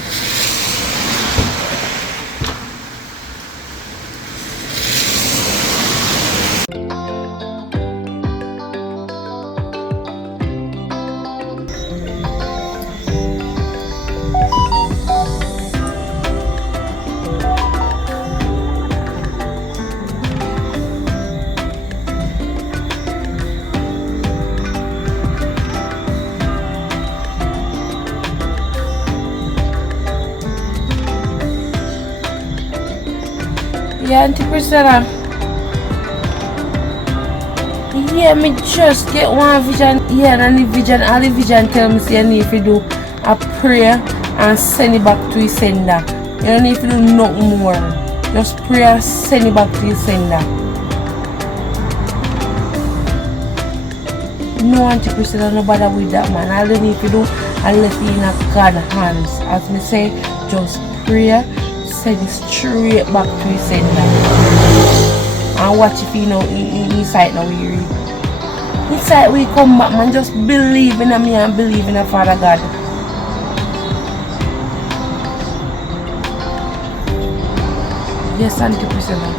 Yeah, Auntie Priscilla. Yeah, me just get one vision. Yeah, and the vision, all the vision tell me say you need to do a prayer and send it back to your sender. You don't need to do nothing more. Just pray and send it back to your sender. No, Auntie Priscilla, no bother with that, man. All you need to do and let it in God's hands. As me say, just pray. Send it straight back to his sender and watch if you know inside now we read. Inside we come back, man. Just believe in me and believe in the Father God. Yes, Auntie Priscilla.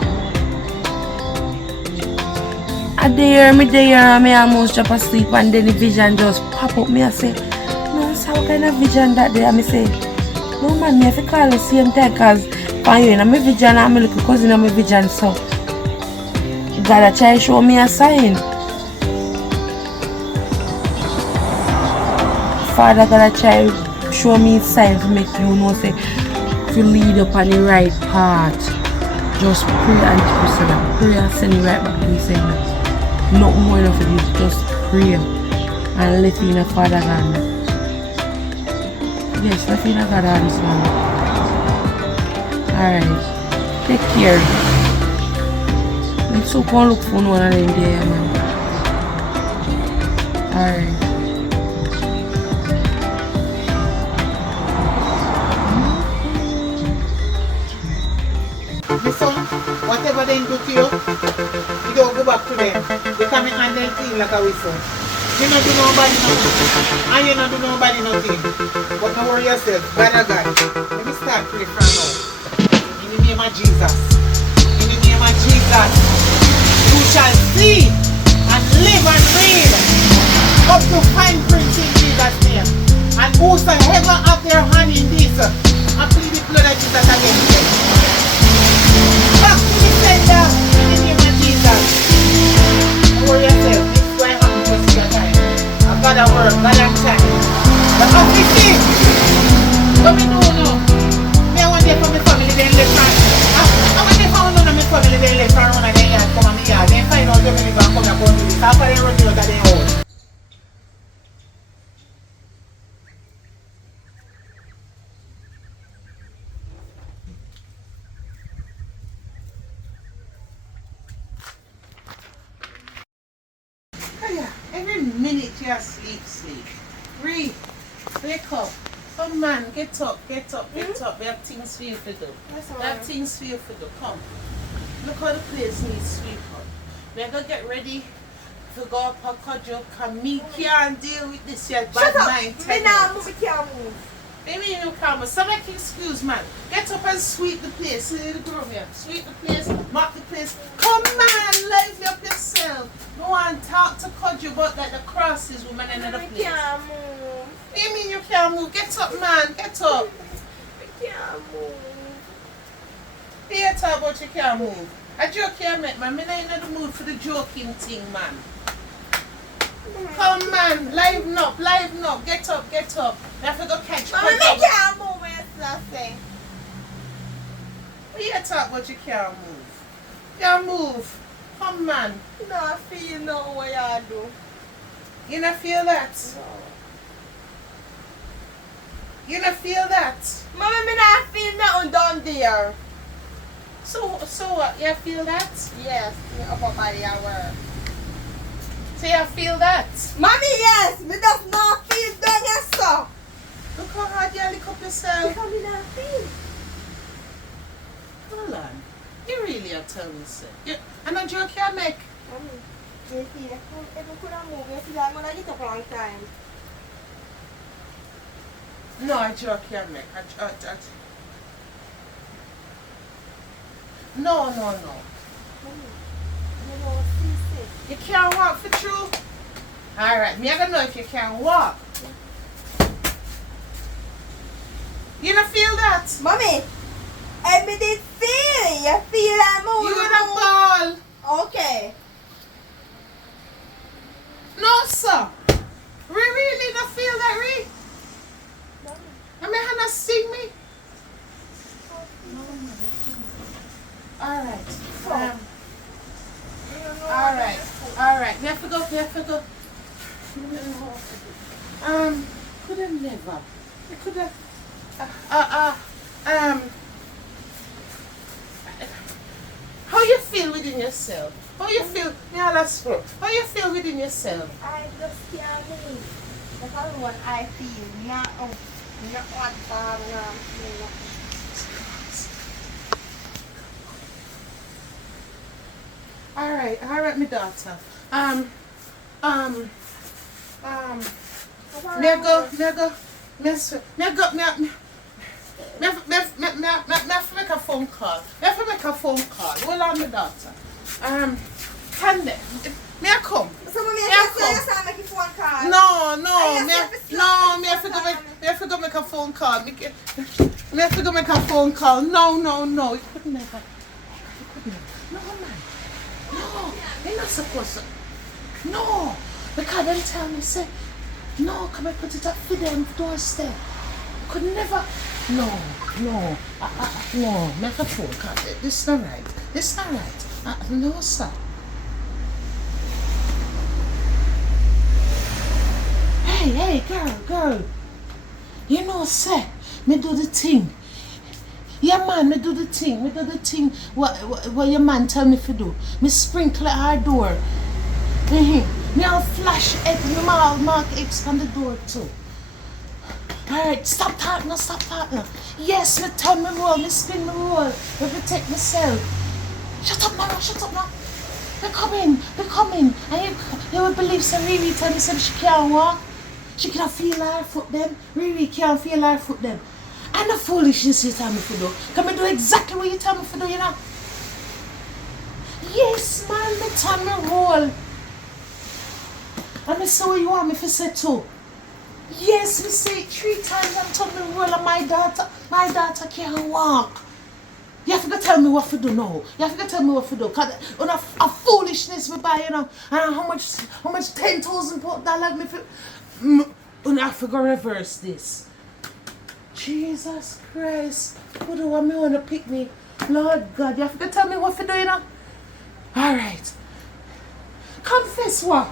I there, me almost drop asleep and then the vision just pop up. Me I say, no, so what kind of vision that day? I me say, no man, me have to call the same time cause for you in my vision and my little cousin in my vision, so God a try show me a sign. Father God a try show me a sign to make you know say to lead up on the right path. Just pray and Priscilla. Pray and send it right back to the sender. Not more enough of it, just pray and let it in the Father God. Yes, let it in the God's hands, man. Alright, take care. I'm so gonna look for one of them there, man. Alright. Listen, whatever they do to you, you don't go back to them. They come in and they feel like a whistle. You don't do nobody nothing. And you don't do nobody nothing. But don't worry yourself, God. Let me start praying from now. In the name of Jesus. In the name of Jesus. You shall see and live and read up to fine print in Jesus' name. And whosoever have their hand in this, I plead the blood of Jesus against them. Back to the sender in the name of Jesus. Don't worry yourself. This is why I have to see your time. I've got a word, God and time. But as we see, what we do now, I want them for my family, they left hand. I want them for none of my family, they left hand and they yard come on me yard. They find out them live and come and go to this. After they run out of their house. can't sleep. Ree, wake up. Come man, get up. We have things for you to do. Come. Look how the place needs sweep up. We're gonna get ready to go up a cudgel, cause me can't deal with this yet bad mind. Me now move, me can't move. Maybe you come, but some make excuse, man. Get up and sweep the place. See the groom here. Sweep the place, mop the place. Come, man, lively up yourself. No one talk to cudgel about that the crosses woman in the place. Me can't move. What do you mean you can't move? Get up, man. Get up. Me can't move. Here talk about you can't move. A joke you make, man. Me not in the mood for the joking thing, man. Come, man. Liven up. Get up. You have to go catch Mommy, me cudgel. can't move. It's nothing. What you talk about you can't move? Can't move. Come, man. No, I feel no what you do. You not feel that? You not feel that? Mommy, me not feel nothing down there. So what? You feel that? Yes, me up on body I work. So you feel that? Mommy, yes, me does not feel down here, so. Look how hard you lick up yourself. Because me not feel. Hold on. You really are telling me so. And a joke you make? Mommy, you feel like if I could have moved, you feel like I'm going to get up a long time. No, a joke you make. No. Mommy, you know what she said? You can't walk for true? Alright, me I gonna know if you can walk. You don't feel that? Mommy, I me did feel. You feel like moving. You in a ball. Okay. No, sir. We really don't feel that, Ree. I mean, Hannah sing me. Alright. Alright. We have to go. Could have never. I could have. How you feel within yourself? How you feel? How you feel within yourself? I just can't move. That's all what I feel. Not what Alright, my daughter. Make a phone call. Hold on, my daughter. Can they? May I come? So, mommy, May I I make a phone call. No, me have to go make a phone call. Me have to go make a phone call. No. You could never. No, man. No, you're not supposed to. No, because them tell me, say, no, come and put it up for them doorstep. Could never. No. Make a phone call. This is not right. No, sir. Hey, girl. You know, sir, me do the thing. Yeah, man, me do the thing. What your man tell me to do. Me sprinkle our door. Me all flash egg. Me all mark eggs on the door too. Alright, stop talking now. Yes, me turn me roll, me spin me roll. Me protect myself. Shut up now. They coming. And you will believe some Riri tell me she can't walk. She can't feel her foot them. Riri can't feel her foot them. And the foolishness you tell me to do. Can me do exactly what you tell me to do, you know? Yes, man, me turn me roll. And me say what you want me to say too. Yes, me say it 3 times and turn me roll, and my daughter can't walk. You have to tell me what to do now. Cause a foolishness we buy, you know. And how much $10,000 me for. And I have to go reverse this. Jesus Christ. Who do want me want to pick me? Lord God, you have to tell me what to do, you know. Alright. Confess what?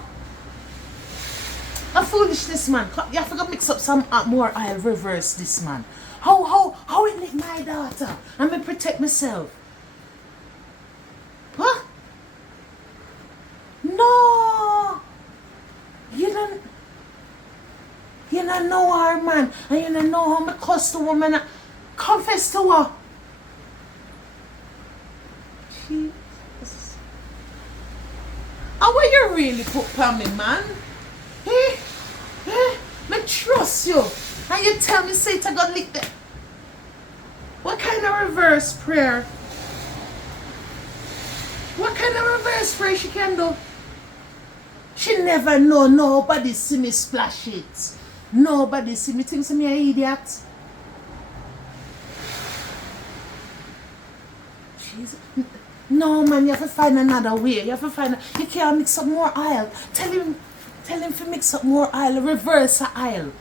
A foolishness, man. You have to go mix up some more oil, reverse this, man. How it lick my daughter? And me protect myself. What? No. You don't. don't know her, man. And you don't know how me cuss the woman. Confess to her. Jesus. And what you really put on me, man? Eh? Eh? Me trust you. And you tell me, say to God, lick that. What kind of reverse prayer? What kind of reverse prayer she can do? She never know nobody see me splash it. Nobody see me think me an idiot. Jesus. No man, you have to find another way. You have to find you can't mix up more oil. Tell him to mix up more oil. Reverse the oil.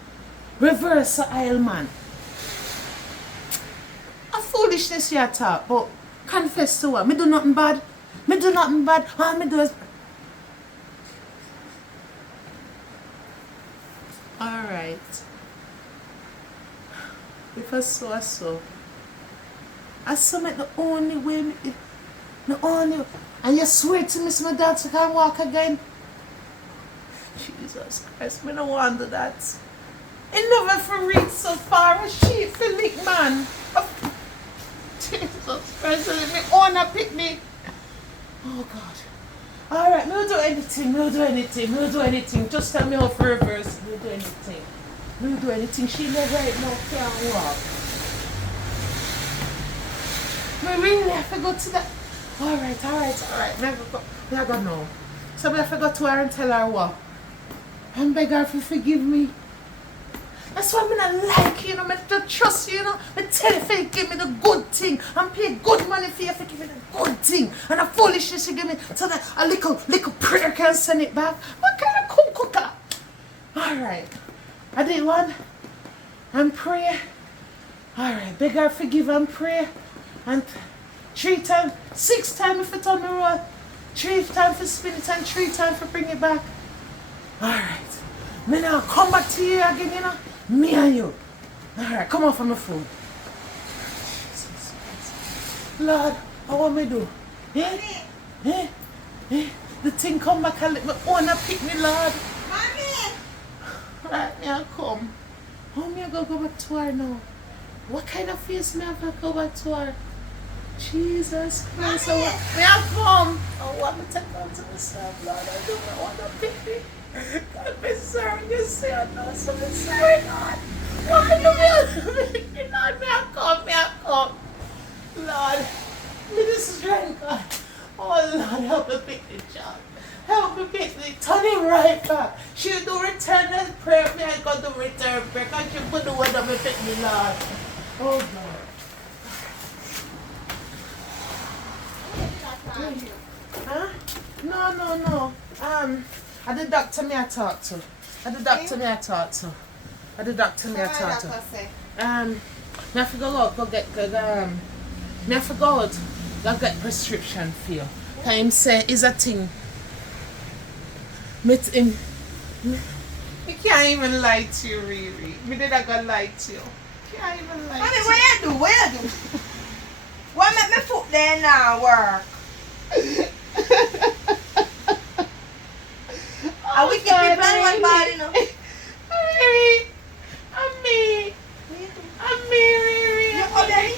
Reverse the oil, man. A foolishness you talk, but confess to her. Me do nothing bad. Me do nothing bad. All me do is alright. If I saw, I saw me the only way, the only, and you swear to me, my dad to can't walk again. Jesus Christ, me don't want to do that. It never for reach so far, a sheep for lick, man. Jesus Christ, let me own a picnic. Oh God. Alright, we'll do anything. Just tell me how to reverse. We'll do anything. She never right now can't walk. We really have to go to that. Alright. We are going now. So we have to go to her and tell her what? And beg her to forgive me. That's why I don't like you, I don't trust you, I tell you to give me the good thing and pay good money for you to give me the good thing. And the foolishness you give me so that a little prayer can send it back. What kind of cook that? Alright. I did one and pray. Alright, beg her forgive and pray. And 3 times, 6 times if it's on the road. 3 times for spin it and 3 times for bring it back. Alright. Me now come back to you again, Me and you. Alright, come on from the phone. Jesus Christ. Lord, how want me do? The thing come back and let me own a pick me, Lord. Mommy! Right, me I come. How me I go back to her now? What kind of face me I have to go back to her? Jesus Christ, me I come. I want me to come to myself, Lord. I don't want to pick me. God, I'm sorry, you say I know something sorry, Lord. Why do me? Lord, may I come. Lord, me this strength, God. Oh, Lord, help me pick the job. Help me pick the turn it right back. She do return that prayer, me I got to return prayer. Because she put the word on me pick me, Lord. Oh, God. Huh? No. I the doctor me I talk to. Me I talk to. Me I forgot go get prescription for you. Him say is a thing. Me can't even lie to you, Riri. Me did I go lie to you. Can't even lie to you. Mommy, what you do? What make me foot there now work? I wish you people one body, no. Riri, I'm me, Riri.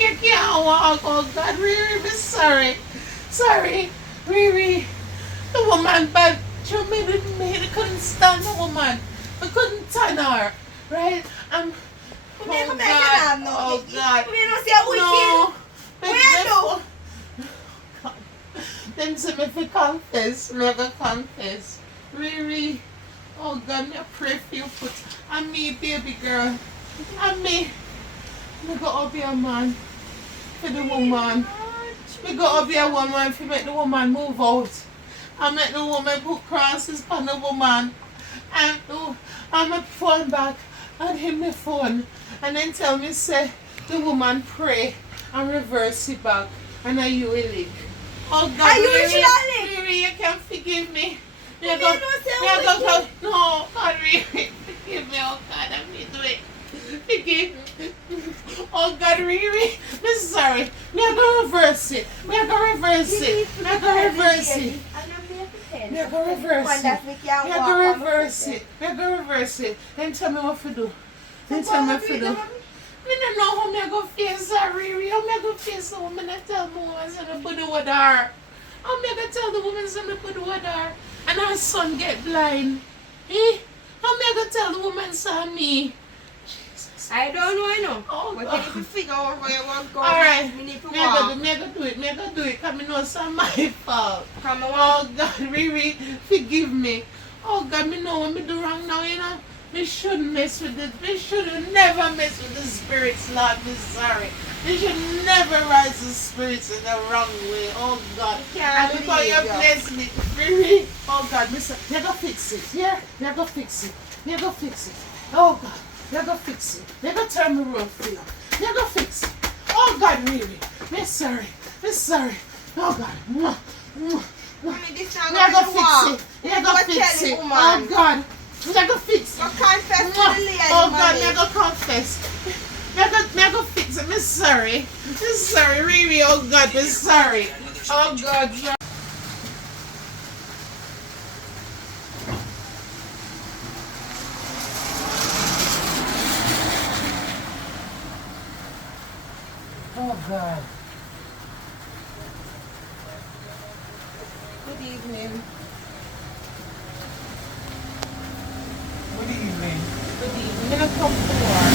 You can't walk, oh God, Riri, be sorry, Riri. The woman bad. She made it couldn't stand the woman. I couldn't turn her, right? Oh God. No. Then say me fi confess. Me go confess. Riri. Oh God, me pray for you. And me, baby girl. And me. Me go up be a man for the woman. Me go up be a woman to make the woman move out. And make the woman put crosses on the woman. And my phone back and him my phone. And then tell me say the woman pray and reverse it back. And I you will lick. Oh God, Riri, you can't forgive me. No, God, Riri, forgive me, oh God, I need to do it. Forgive me. Oh God, Riri, I'm sorry. Me I go reverse it. Me I go reverse One it. that we can't Me I walk go on my reverse foot. it. Me I go reverse it. Then tell me what to do. Then tell me what to do. Me don't know how me I go face Riri. How me I go face the woman that tell me woman say me put the with her. How me I go tell the woman say me put the with her. And her son get blind. Eh? How me I go tell the woman say me? Jesus. I don't know, I know. Oh, But God. you need to figure out how you want to go. Alright, We need to me I walk. go do it, because I know it's not my fault. Come on. Oh God, Riri, forgive me. Oh God, me know what me do wrong now, you know. Me shouldn't mess with it. Me should never mess with the spirits, Lord. Me sorry. Me should never rise the spirits in the wrong way. Oh God. Can't And because you believe you. bless me, Riri. Oh God, me say, you go fix it. Yeah, you go fix it. You go fix it. Oh God, you go fix it. You go turn me road for you. You go fix it. Oh God, Riri. Me sorry. Me sorry. Oh God. Mwah. Mwah. Mommy, this time Me I'm go going to walk. fix it. Me go Go fix tell it. the woman. Oh God. Me go fix it. Go confess to Mwah. the lady, Oh God, mommy. me go confess. Me go fix it. Me sorry. Me sorry, Riri. Oh God, me sorry. Oh God. Oh God. Good evening. Good evening. Good evening. I'm gonna come forward.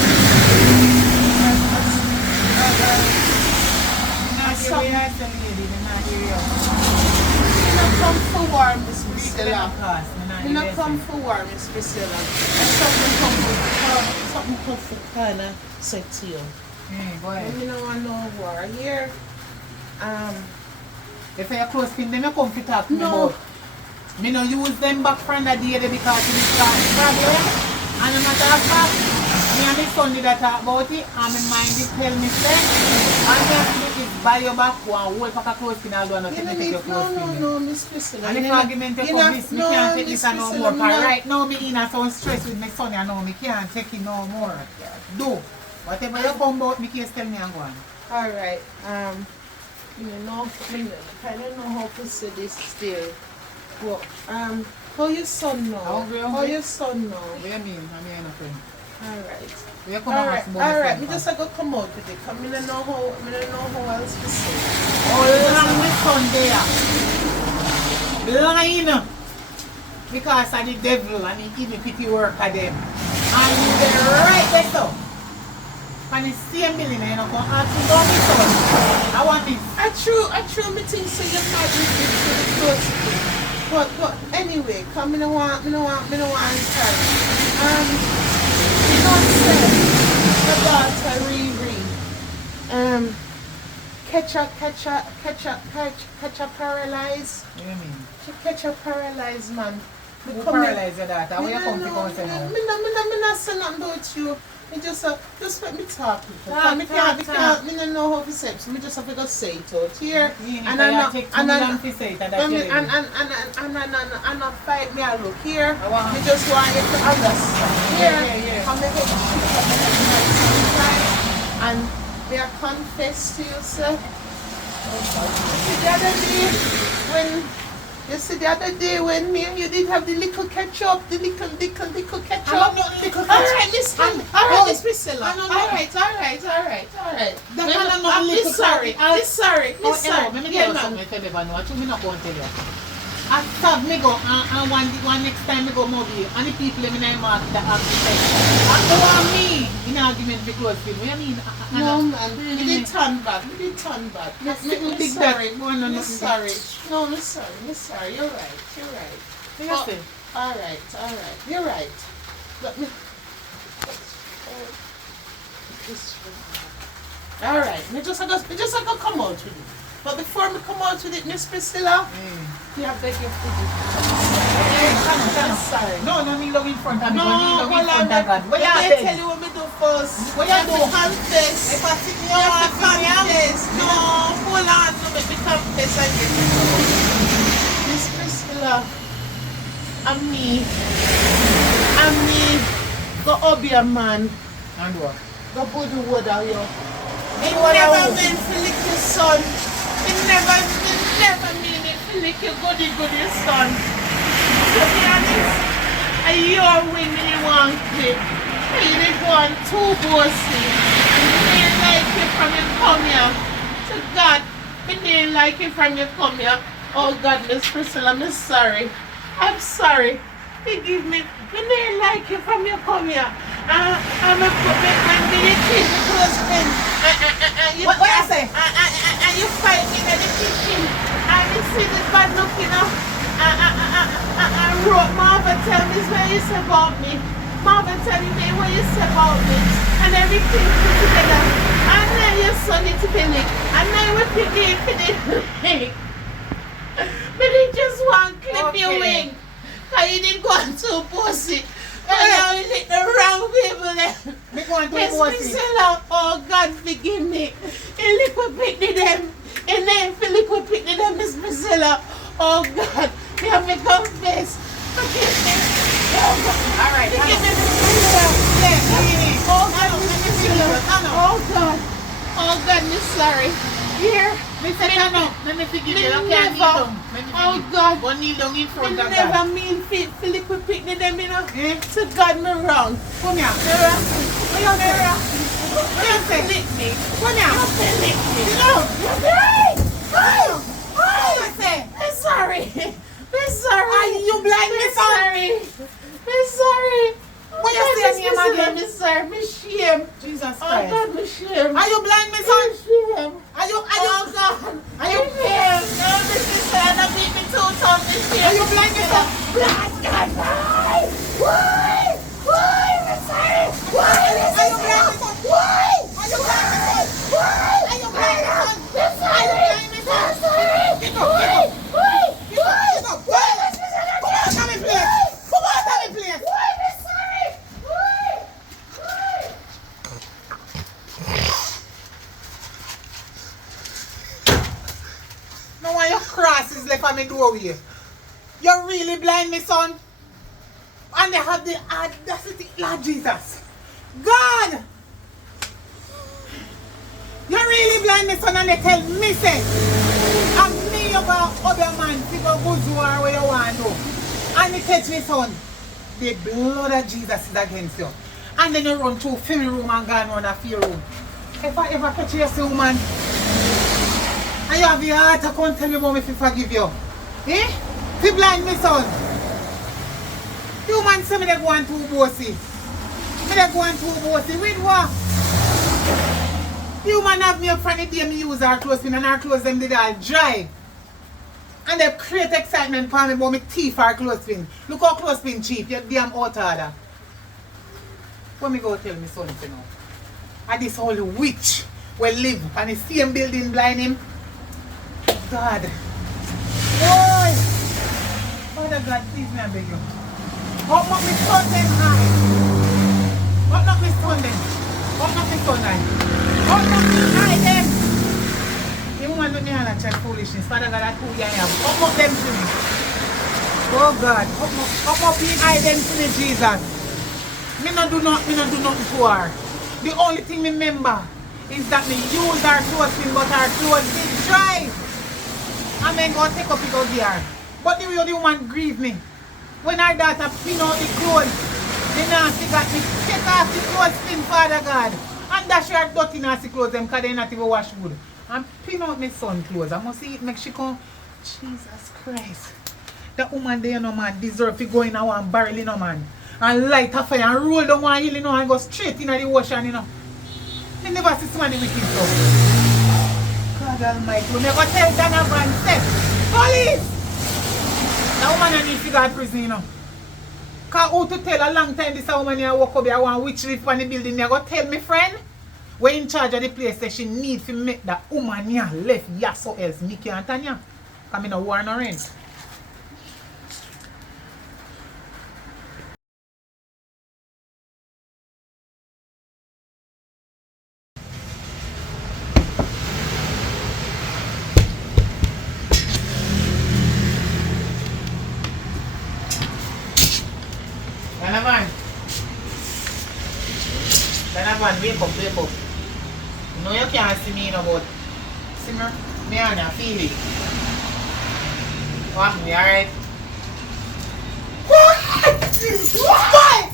I'm gonna come forward, Miss Priscilla. I'm gonna come forward, Miss Priscilla. And something come for kind of say to you. Go ahead. I don't want no war here. If you're close to them, you come to talk to me No. about. Me no use them back from the day because it is a problem. And no matter of fact, me and my son did talk about it, and my mind did tell me say, all you have to do is buy your back one whole pack of clothespin and do You nothing know, to take your clothespin. no, Miss Priscilla. And if You know, argument you you come know, this, me no, can't take Miss this no Priscilla, more. no. Cause right now me in a sound stress with my son, you know, me can't take it no more. Do. Whatever you come about, me case tell me and go on. Alright, you know, I don't know how to say this still. Well, how your son know? Hungry, How hungry? your son know? What do you mean? I mean, a friend. Alright. You come and ask about my Alright, son we just first. go come out with it. I don't know how else to say. Oh, long my son there. Lying. Because of the devil and he give me pity work of them. And you there right there so. And the same building, you know, go ask me about my son. I want this. I true me think so you might be to the close thing. But anyway, come me no want answer. You know say the daughter Riri. Catch a paralyzed. What do you mean? She catch a paralyzed man. Me Who come here- paralyzed your daughter? Where you come to come say now? Me not say nothing about you. Me just let me talk. Talk, Me talk. don't know how to say it, so me just have to go say it out here. And I take too long to say it and that's it. And I fight me, I look here. I want- Me just want you to understand. Here, Yeah. I'm making sure and may I confess to you, sir. You see the other day when me and you did have the little ketchup, the little ketchup. I want no little ketchup. Alright, Miss Priscilla. I don't know. Alright. That kind of no little Miss sorry. Oh, hello, let me tell you something I tell you about now. Me not going to tell you. I stop me go and one next time me go mobile and the people in my market that have to say and go on me in argument with close people. What you mean? No man, we did turn back. Me Miss big that sorry. go on and Miss sorry. No, Miss sorry. You're right. You see? Alright. You're right. Let me. Alright, me just gonna come out with it. But before me come out with it, Miss Priscilla, you have beg your sorry. No, kneel down in front of me. No, Kneel down in hold on. front of God. What you Let me say? tell you what me do first. What you do? Confess. If I sit You here have and to confess. No, hold on. No, let me confess and get it out. Miss Priscilla, and me, go up your man, and what? go put the word out here. Hey, It what never I meant to lick your son. It never mean it to lick your goody son. this. And you're winning one clip. And you didn't go on too bossy. I didn't like you from you come here. To God, I didn't like you from you come here. Oh God, Miss Priscilla, I'm sorry. I'm sorry. Forgive me. I didn't like you from you come here. I'm a put my hand in the kitchen husband. What I say? And you fight me in the kitchen. And you see this bad looking up. Marvin tell me what you say about me. Marvin tell me what you say about me. And everything put together. And then your son is finished. And then we pick it for the but he just want to clip your wing. Because you didn't go on too pussy. And now you hit the wrong people there. Me go on too pussy. Oh God, forgive me. And look what picked them. And then Philip will pick them, Miss Priscilla. Oh God, you have me confess. Forgive me. Oh God. All right. Forgive me, Miss Priscilla. Yeah, oh God, Miss Priscilla. Oh God. Oh God, Miss sorry. Here. Miss Priscilla. Let me forgive you. Okay, never. Oh God. One kneel down in front of God. Never mean Philip will pick them, you know. To God, me wrong. Come here. What you say? What you say? Lick me. Come here. Lick me. No. I'm sorry. I'm sorry. Are you blind, Miss sorry? I'm sorry. What you say to me again? I'm sorry. I'm shame. Jesus Christ. Oh God, I'm shame. Are you blind, Miss son? Shame. Are you? Oh God. Are you? Shame. No, Miss Sister, I don't beat me too tough. Are you blind, Miss son? Blind, God, why? Why? Why, Miss sorry? Why, Miss son? Are you blind, Miss son? Why? Are you blind, Miss son? Why? Are you blind, Miss son? Miss son? Are you blind, Miss son? Get up, get up. Why? Get up. Why? Come on, tell me, please. Come on, tell me, please. Why, Miss sorry? Why? Why? No one your cross is left on me doorway. You're really blind, my son. And they have the audacity, Lord Jesus. God! You're really blind, my son, and they tell me, say, I'm me about other man to go Buzuar where you want to. And they catch me, son. The blood of Jesus is against you. And then you run through film room and go and run a fear room. If I ever catch you, say, woman, and you have the heart to come tell me about me if I forgive you. Eh? If you blind me, son. You man say me they go on too bossy. Me they go on too bossy. With what? You man have me up from the day me use our clothes and our clothes them did all dry. And they create excitement for me about me teeth our clothespin. Look how clothespin cheap. You're damn out order. When me go tell me something now. And this holy witch will live on the same building blind him. God. Boy. Father God, please me I beg you. Open up my son them high. Open up my son them. Open up my son them. Open up my eye them. The woman with me and a check foolishness. Father God, that's who I am. Open up them to me. Oh God. Open up the eye them to me, Jesus. Me no do nothing to her. The only thing me remember is that me use our clothing, but our clothes is dry. And then go take up it out there. But the way the woman grieve me. When our daughter pin out the clothes, the nasty got me take off the clothes pin, Father God. And dash her dirty nasty clothes them because they not even wash good. And pin out my son clothes. I must see it make she come. Jesus Christ. That woman there, no man, deserve to go in a one barrel, you know, man. And light a fire and roll down one hill, you know, and go straight into the ocean, you know. I never see somebody wicked so. God Almighty, we never tell Dana Van say, police! That woman need to go to prison, you know. Because who to tell a long time this woman here walk up here one witch live on the building, they go tell me friend, we're in charge of the place that she need to make that woman here left here so else me can't tell you. Because I no war no rain. Donovan, wake up. You know you can't see me, you know, but see me and I feel it. What me, alright? What? Boy!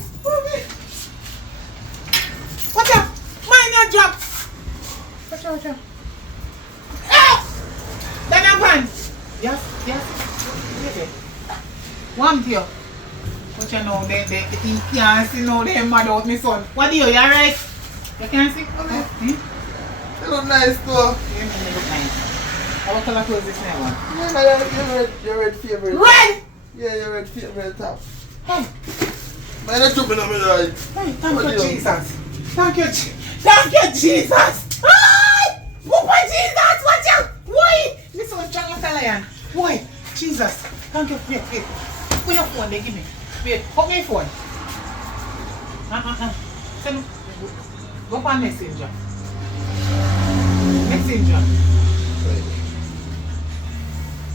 Watch out! Mine not drop! Watch out, watch out. Ah! Donovan! Yes, yes. One here. What you know, they can't see now they mad out my son. What do you alright? You can't see? Okay. They look nice though. Yeah, man, they look nice. What color clothes this now one? Yeah, your red favorite. Red! Yeah, your red favorite top. Hey, Man, that's jumping on me right. hey, thank you, Jesus. Thank you, Jesus. Hi! Papa Jesus, watch out! Why? This was John Italian. Why? Jesus. Thank you. Wait. Put your phone there, give me. Wait, put my phone. Send go on Messenger.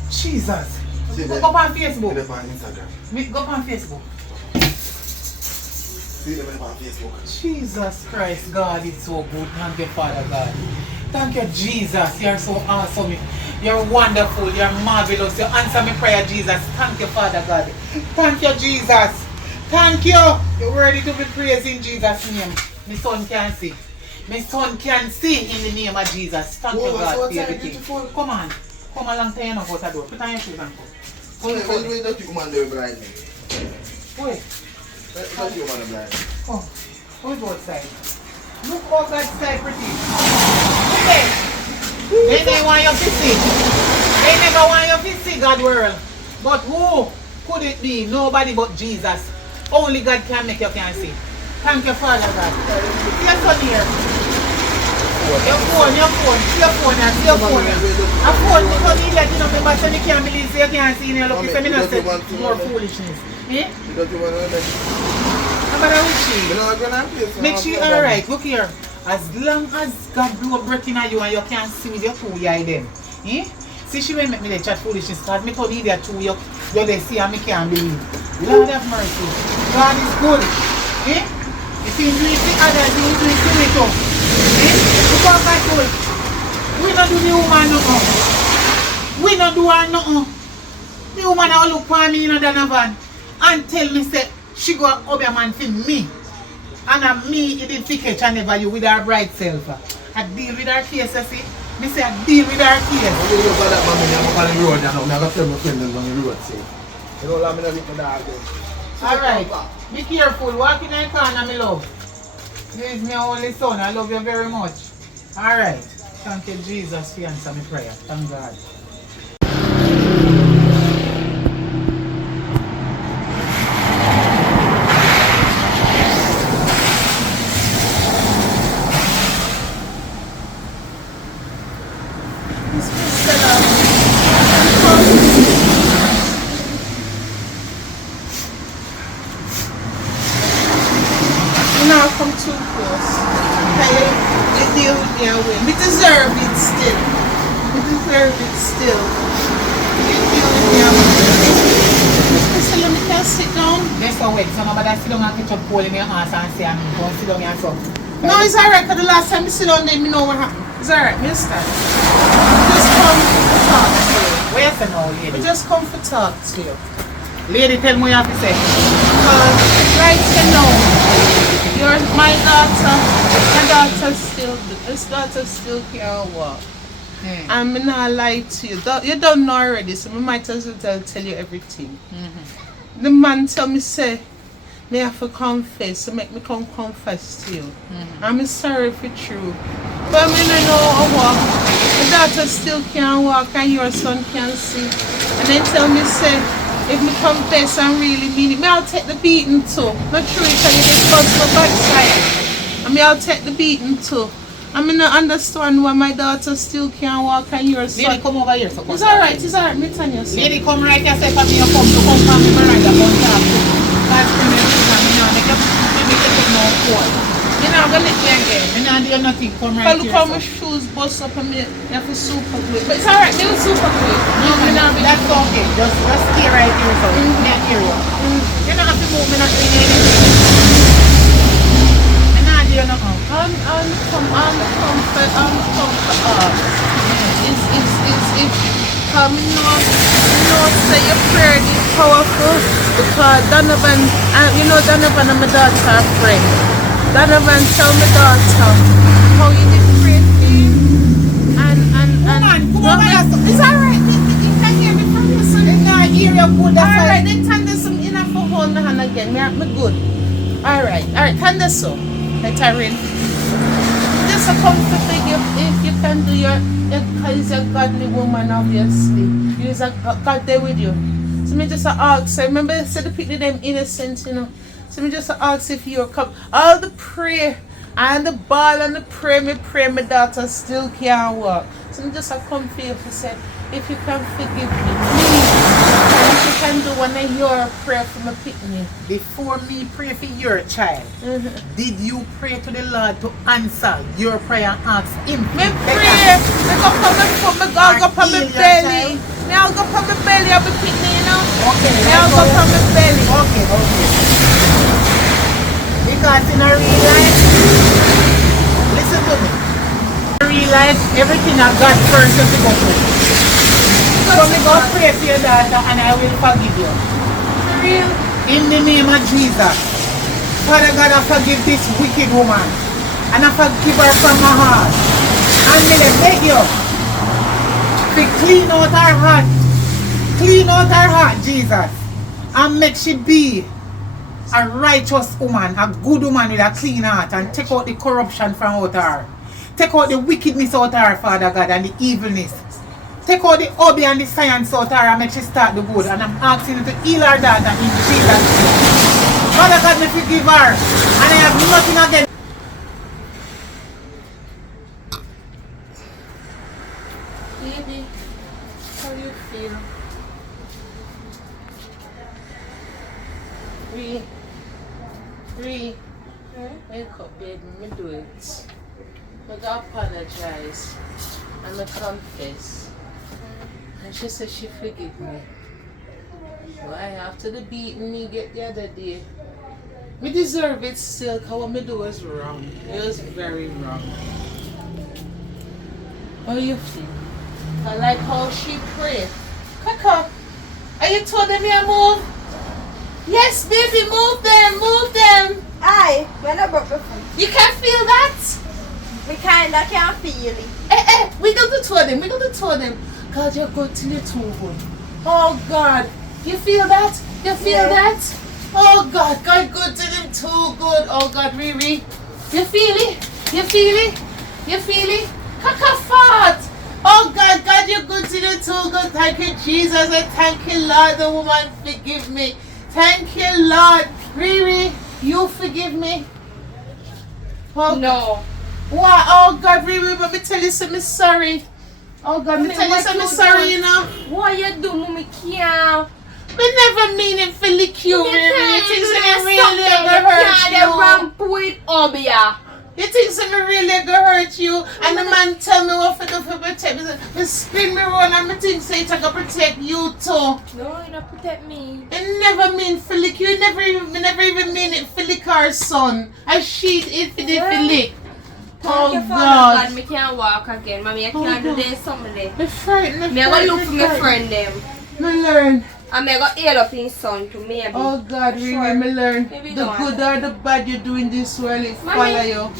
Jesus. See Go them? on Facebook. See them on Instagram. Go on Facebook. See them on Facebook. Jesus Christ, God is so good. Thank you, Father God. Thank you, Jesus. You're so awesome. You're wonderful. You're marvelous. You answer me prayer, Jesus. Thank you, Father God. Thank you, Jesus. Thank you. You're worthy to be praised in Jesus' name. My son can see. My son can see in the name of Jesus. Thank you, God, for everything. Come on. Come along to your out the door. Put on your shoes and go. Wait, don't you come on there blind me. Wait. Don't you come on blind. Come. Go outside. Look how God's side pretty. Okay. They want you to see. They never want you to see God's world. But who could it be? Nobody but Jesus. Only God can make you can see. Thank you, Father God. See your son here. Your phone. See your phone. A phone, you don't need that, you know, remember, so you can't believe, so you can't see, you know, look, so you not say more foolishness. Eh? You don't want to How about with she? Make she alright, look here. As long as God blow breath in you and you can't see with your two eye then. Eh? See she will make me the chat foolishness because me told you there two you they see and me can't believe. Lord have mercy. God is good. Eh? If he do it to others, he will do it to me too. Eh? Look how God do it. We don't do the woman nothing. We don't do her nothing. The woman will look for me in Donovan and tell me say she go up your man for me. And me identification and never you with her bright self. I deal with her case, you see. Me say I deal with her case. you look at that man, I'm on the road now. I'm going to tell my friend on the road, say. You don't let me know the dog there. Alright. Be careful. Walk in the corner, my love. This is my only son. I love you very much. Alright. Thank you, Jesus, for answering my prayer. Thank God. Now come too close. You deal with me away. We deserve it still. We deserve it still. You deal with me away. So let me can sit down. Let's go wait. So nobody sit down and catch up cold in your ass and say I'm going to sit down and so. No, it's alright because the last time I sit down there, me know what happened. It's alright, me start. Just come to talk to you. Where's the now, lady? We just come to talk to you. Lady, tell me what you have to say. Right now, you're my daughter. My daughter still, this daughter still can't walk. I'm not lie to you. You don't know already, so I might as well tell you everything. The man tell me say, me have to confess, so make me come confess to you. I'm sorry if it's true. But I don't know how to walk. My daughter still can't walk and your son can't see. And they tell me say, if me confess and really mean it, me I'll take the beating too. Not true if I discuss my backside. And me I'll take the beating too. I mean I understand why my daughter still can't walk and your son. Lady, come over here. So It's alright, me tell you something. Lady, come right here. Say for me, you come from me, right there, come talk to me. God's coming to me now. Make you no call. You're not going to let me again. You're not doing nothing. Come right here. Look how my shoes bust up and me have to super quick. But it's alright, they will super quick. No, that's okay. Just stay right here. So me and hear you. You don't have to move. Me not doing anything. Me not doing nothing. I'm comfort. It's coming on. You know, say your prayer is powerful. Because Donovan, you know Donovan and my daughter are friends. Donovan tell my daughter how you did pray for him. And Come on, it's alright. You can hear me from your son. in that area good. Alright, then turn this enough for hold my hand again. Me good. Alright, turn this so. Let her in. Just a come to forgive if you can do because you're a godly woman, obviously. You're a God there with you. So me just ask, I remember I said the people them innocent, you know. So me just ask if you come. All the prayer and the ball and the prayer, my daughter still can't walk. So me just come for you to say, if you can forgive me, please. And if you can do one of your prayer for my pitney. Before me pray for your child, did you pray to the Lord to answer your prayer and ask him? Me pray, me go from my foot, me go from my belly. Me I'll go from my belly, I'll be pitney, you know. Okay, Me I'll go from my belly. Okay. Because in a real life, listen to me. In real life, everything I got first you have to go through. So me go pray for your daughter and I will forgive you. For real. In the name of Jesus. Father God, I forgive this wicked woman. And I forgive her from my heart. And may I beg you to clean out her heart. Clean out her heart, Jesus. And make she be a righteous woman, a good woman with a clean heart, and take out the corruption from out her. Take out the wickedness out her, Father God, and the evilness. Take out the hobby and the science out her and make she start the good. And I'm asking you to heal her daughter in Jesus' name. Father God, me forgive her. And I have nothing against. Baby, how you feel? Wake up, baby, me do it. I gotta apologize. And I confess. And she said she forgive me. Why, after the beating me get the other day, me deserve it still, because what me do was wrong. It was very wrong. How you feel? I like how she prayed. Kaka, are you told them you move? Yes, baby, move them. Aye, when I broke my foot. You can feel that? We kinda can't feel it. Wiggle the two of them. God, you're good till you're too good. Oh God, you feel that? You feel that? Oh God, God good to them too good. Oh God, Riri, you feel it? Kaka fart. Oh God, you're good to them too good. Thank you, Jesus, and thank you, Lord. The woman forgive me. Thank you, Lord. Riri, you forgive me. Oh, No. what? Oh God, Riri, but me tell you something sorry. Oh God, me tell you something sorry, you know. What you do, mommy? Can't. Me never mean it for lick you, Riri. You think something really gonna hurt You you? ramp with Obia. You think something really gonna hurt you? And the man tell me what to do for protect me. Me spin me round and me think say it's gonna protect you too. No, you don't protect me. It never mean for lick you. Never even mean it for lick our son. I sheet it for the for lick. Oh Thank you, Father God. God, me can't walk again. Mommy, I can't do this someday. Me frightened. Me I go look for my friend them. Me learn. And me I go heal up in son to maybe. Oh God, Riri, Sure. me learn. Maybe The don't. good or the bad you do in this world, it Mommy. follow you.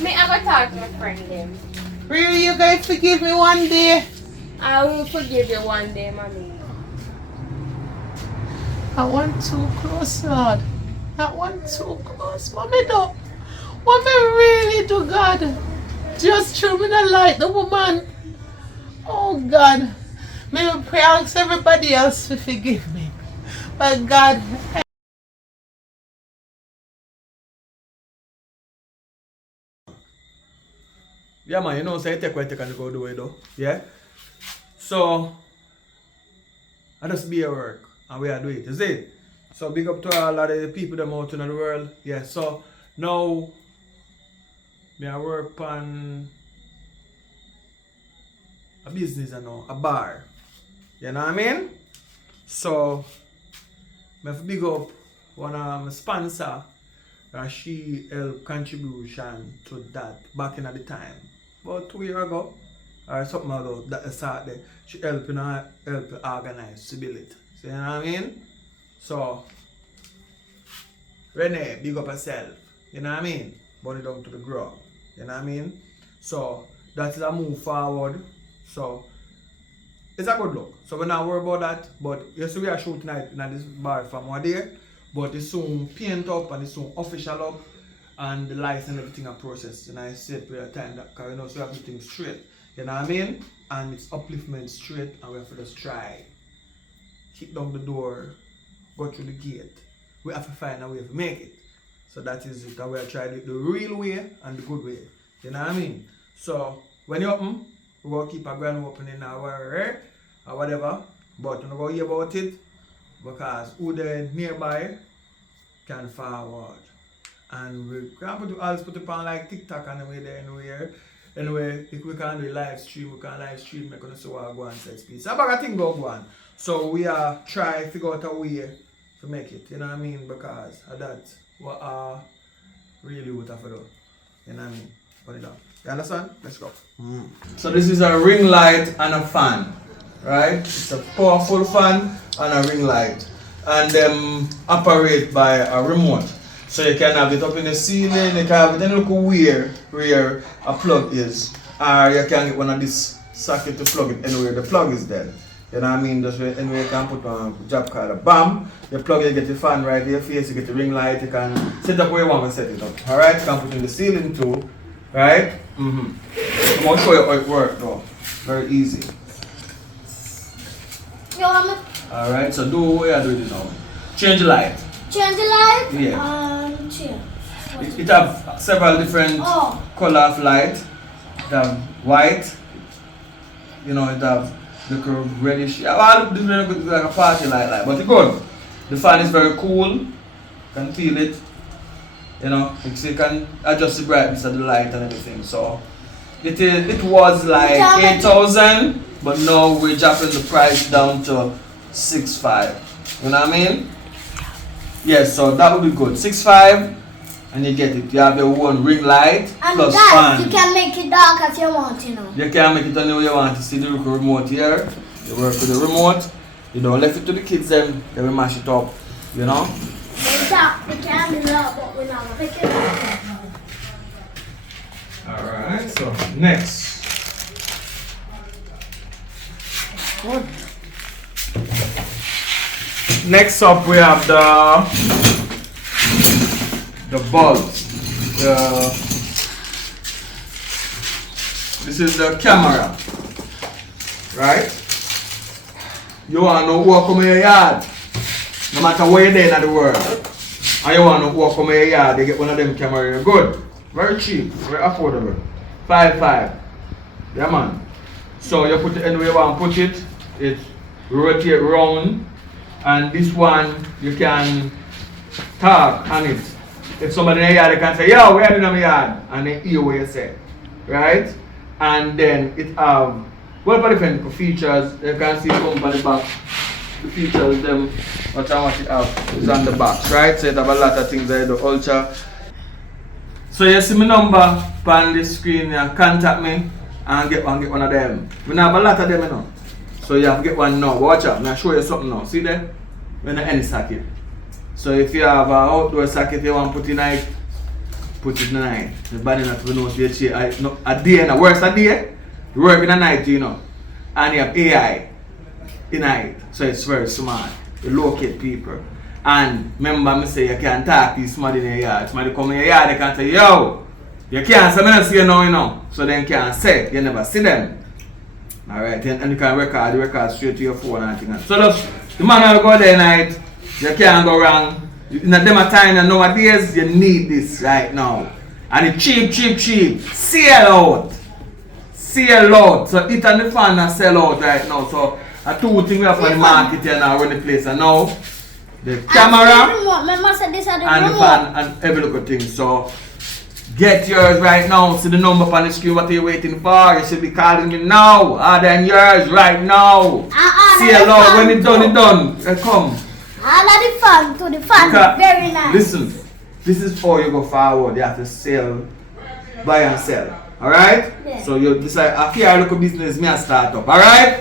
Me I go talk to my friend them. Riri, you guys forgive me one day. I will forgive you one day, mommy. I want too close, Lord. I want too close. What me do? What me really do, God? Just through me not like the woman. Oh God. Me will pray ask everybody else to forgive me. But God, Yeah, man, you know, say take what you can go do it though. Yeah? So, I just be at work and we are doing it. You see? So, big up to all of the people that out in the world. Yeah, so now, me I work on a business, you know, a bar. You know what I mean? So, I have to big up one of my sponsor and she helped contribution to that back in the time. About 2 years ago or something ago that start there. She helped organize to build it. So you know what I mean? So Renee, big up yourself. You know what I mean? Burn it down to the ground. You know what I mean? So that is a move forward. So it's a good look. So we're not worried about that. But you see we are shooting tonight in this bar from one day. But it's soon paint up and it's soon official up. And the lights and everything are processed. And I said we are time that because you know so everything straight. You know what I mean? And it's upliftment straight and we have to just try. Kick down the door, go through the gate. We have to find a way to make it. So that is it. And we have tried it the real way and the good way. You know what I mean? So when you open, we're going to keep a grand opening or whatever. But we're not going to hear about it because who there nearby can forward. And we can always put it on like TikTok and the way there anywhere. Anyway, if we can do live stream, we can live stream, make us so I go and set speed. So about a thing go on. So we are trying to figure out a way to make it, you know what I mean? Because that's what really would have to do. You know what I mean? Put it down. You understand? Let's go. So this is a ring light and a fan. Right? It's a powerful fan and a ring light. And them operate by a remote. So you can have it up in the ceiling, you can have it in a little where a plug is. Or you can get one of this socket to plug it anywhere the plug is dead. You know what I mean? Just anywhere you can put on a job card a BAM. You plug it, you get the fan right in your face, you get the ring light, you can set up where you want to set it up. Alright, you can put it in the ceiling too. Right? I'm going to show you how it works though. Very easy. Alright, so do what you're doing now. Change the light. Change the light? Yeah. Change. It have several different color of light. It have white. You know, it have little reddish. All different good like a party light, but it's good. The fan is very cool. You can feel it. You know, you can adjust the brightness of the light and everything. So it was like 8,000, but now we're dropping the price down to 6,500. You know what I mean? Yes, so that would be good. 6,500 and you get it. You have your own ring light and plus guys, fan. You can make it dark as you want, you know. You can make it any way you want. You see the remote here. You work with the remote. You don't left it to the kids then they will mash it up. You know? We can be loud, but we're not make it dark. Alright, so next. What? Next up we have the bulbs. This is the camera. Right? You want to walk on your yard. No matter where you're there in the world. And you want to walk on your yard, you get one of them cameras. Good. Very cheap, very affordable. 5,500. Yeah man. So you put it anywhere you want to put it. It rotate round. And this one you can talk on it. If somebody in the yard they can say, yo, where are you in my yard? And they hear what you say. Right? And then it have well different features. You can see come by the back. The features them what I want it have is on the box, right? So it have a lot of things there, the ultra. So you see my number on the screen, you contact me and get one of them. We have a lot of them, you know. So you have to get one now. But watch out, I'm going to show you something now. See there? We're not any socket. So if you have an outdoor socket you want to put in night, put it in the night. The body not to know a day and a worse a day, you work in the night, you know. And you have AI in night. So it's very smart. You locate people. And remember me say you can't talk to somebody in your yard. Somebody come in your yard, they can say, yo, you can't say, I don't see you now, you know. So then you can't say, you never see them. Alright, and you can record the record straight to your phone and things. So the man will go there night, you can't go wrong. In a demo time and nowadays, you need this right now. And it's cheap. Sell out. So it and the fan are sell out right now. So two things we have for the market here now run the place. And now the camera and the fan and every little thing. So get yours right now. See the number on the screen. What are you waiting for? You should be calling me now. Order yours right now. See you Lord. When it's done. Come. All of the fun to the fan. Very nice. Listen. This is how you go forward. You have to sell, buy and sell. Alright? Yeah. So you decide, after your local business, me a start up. Alright?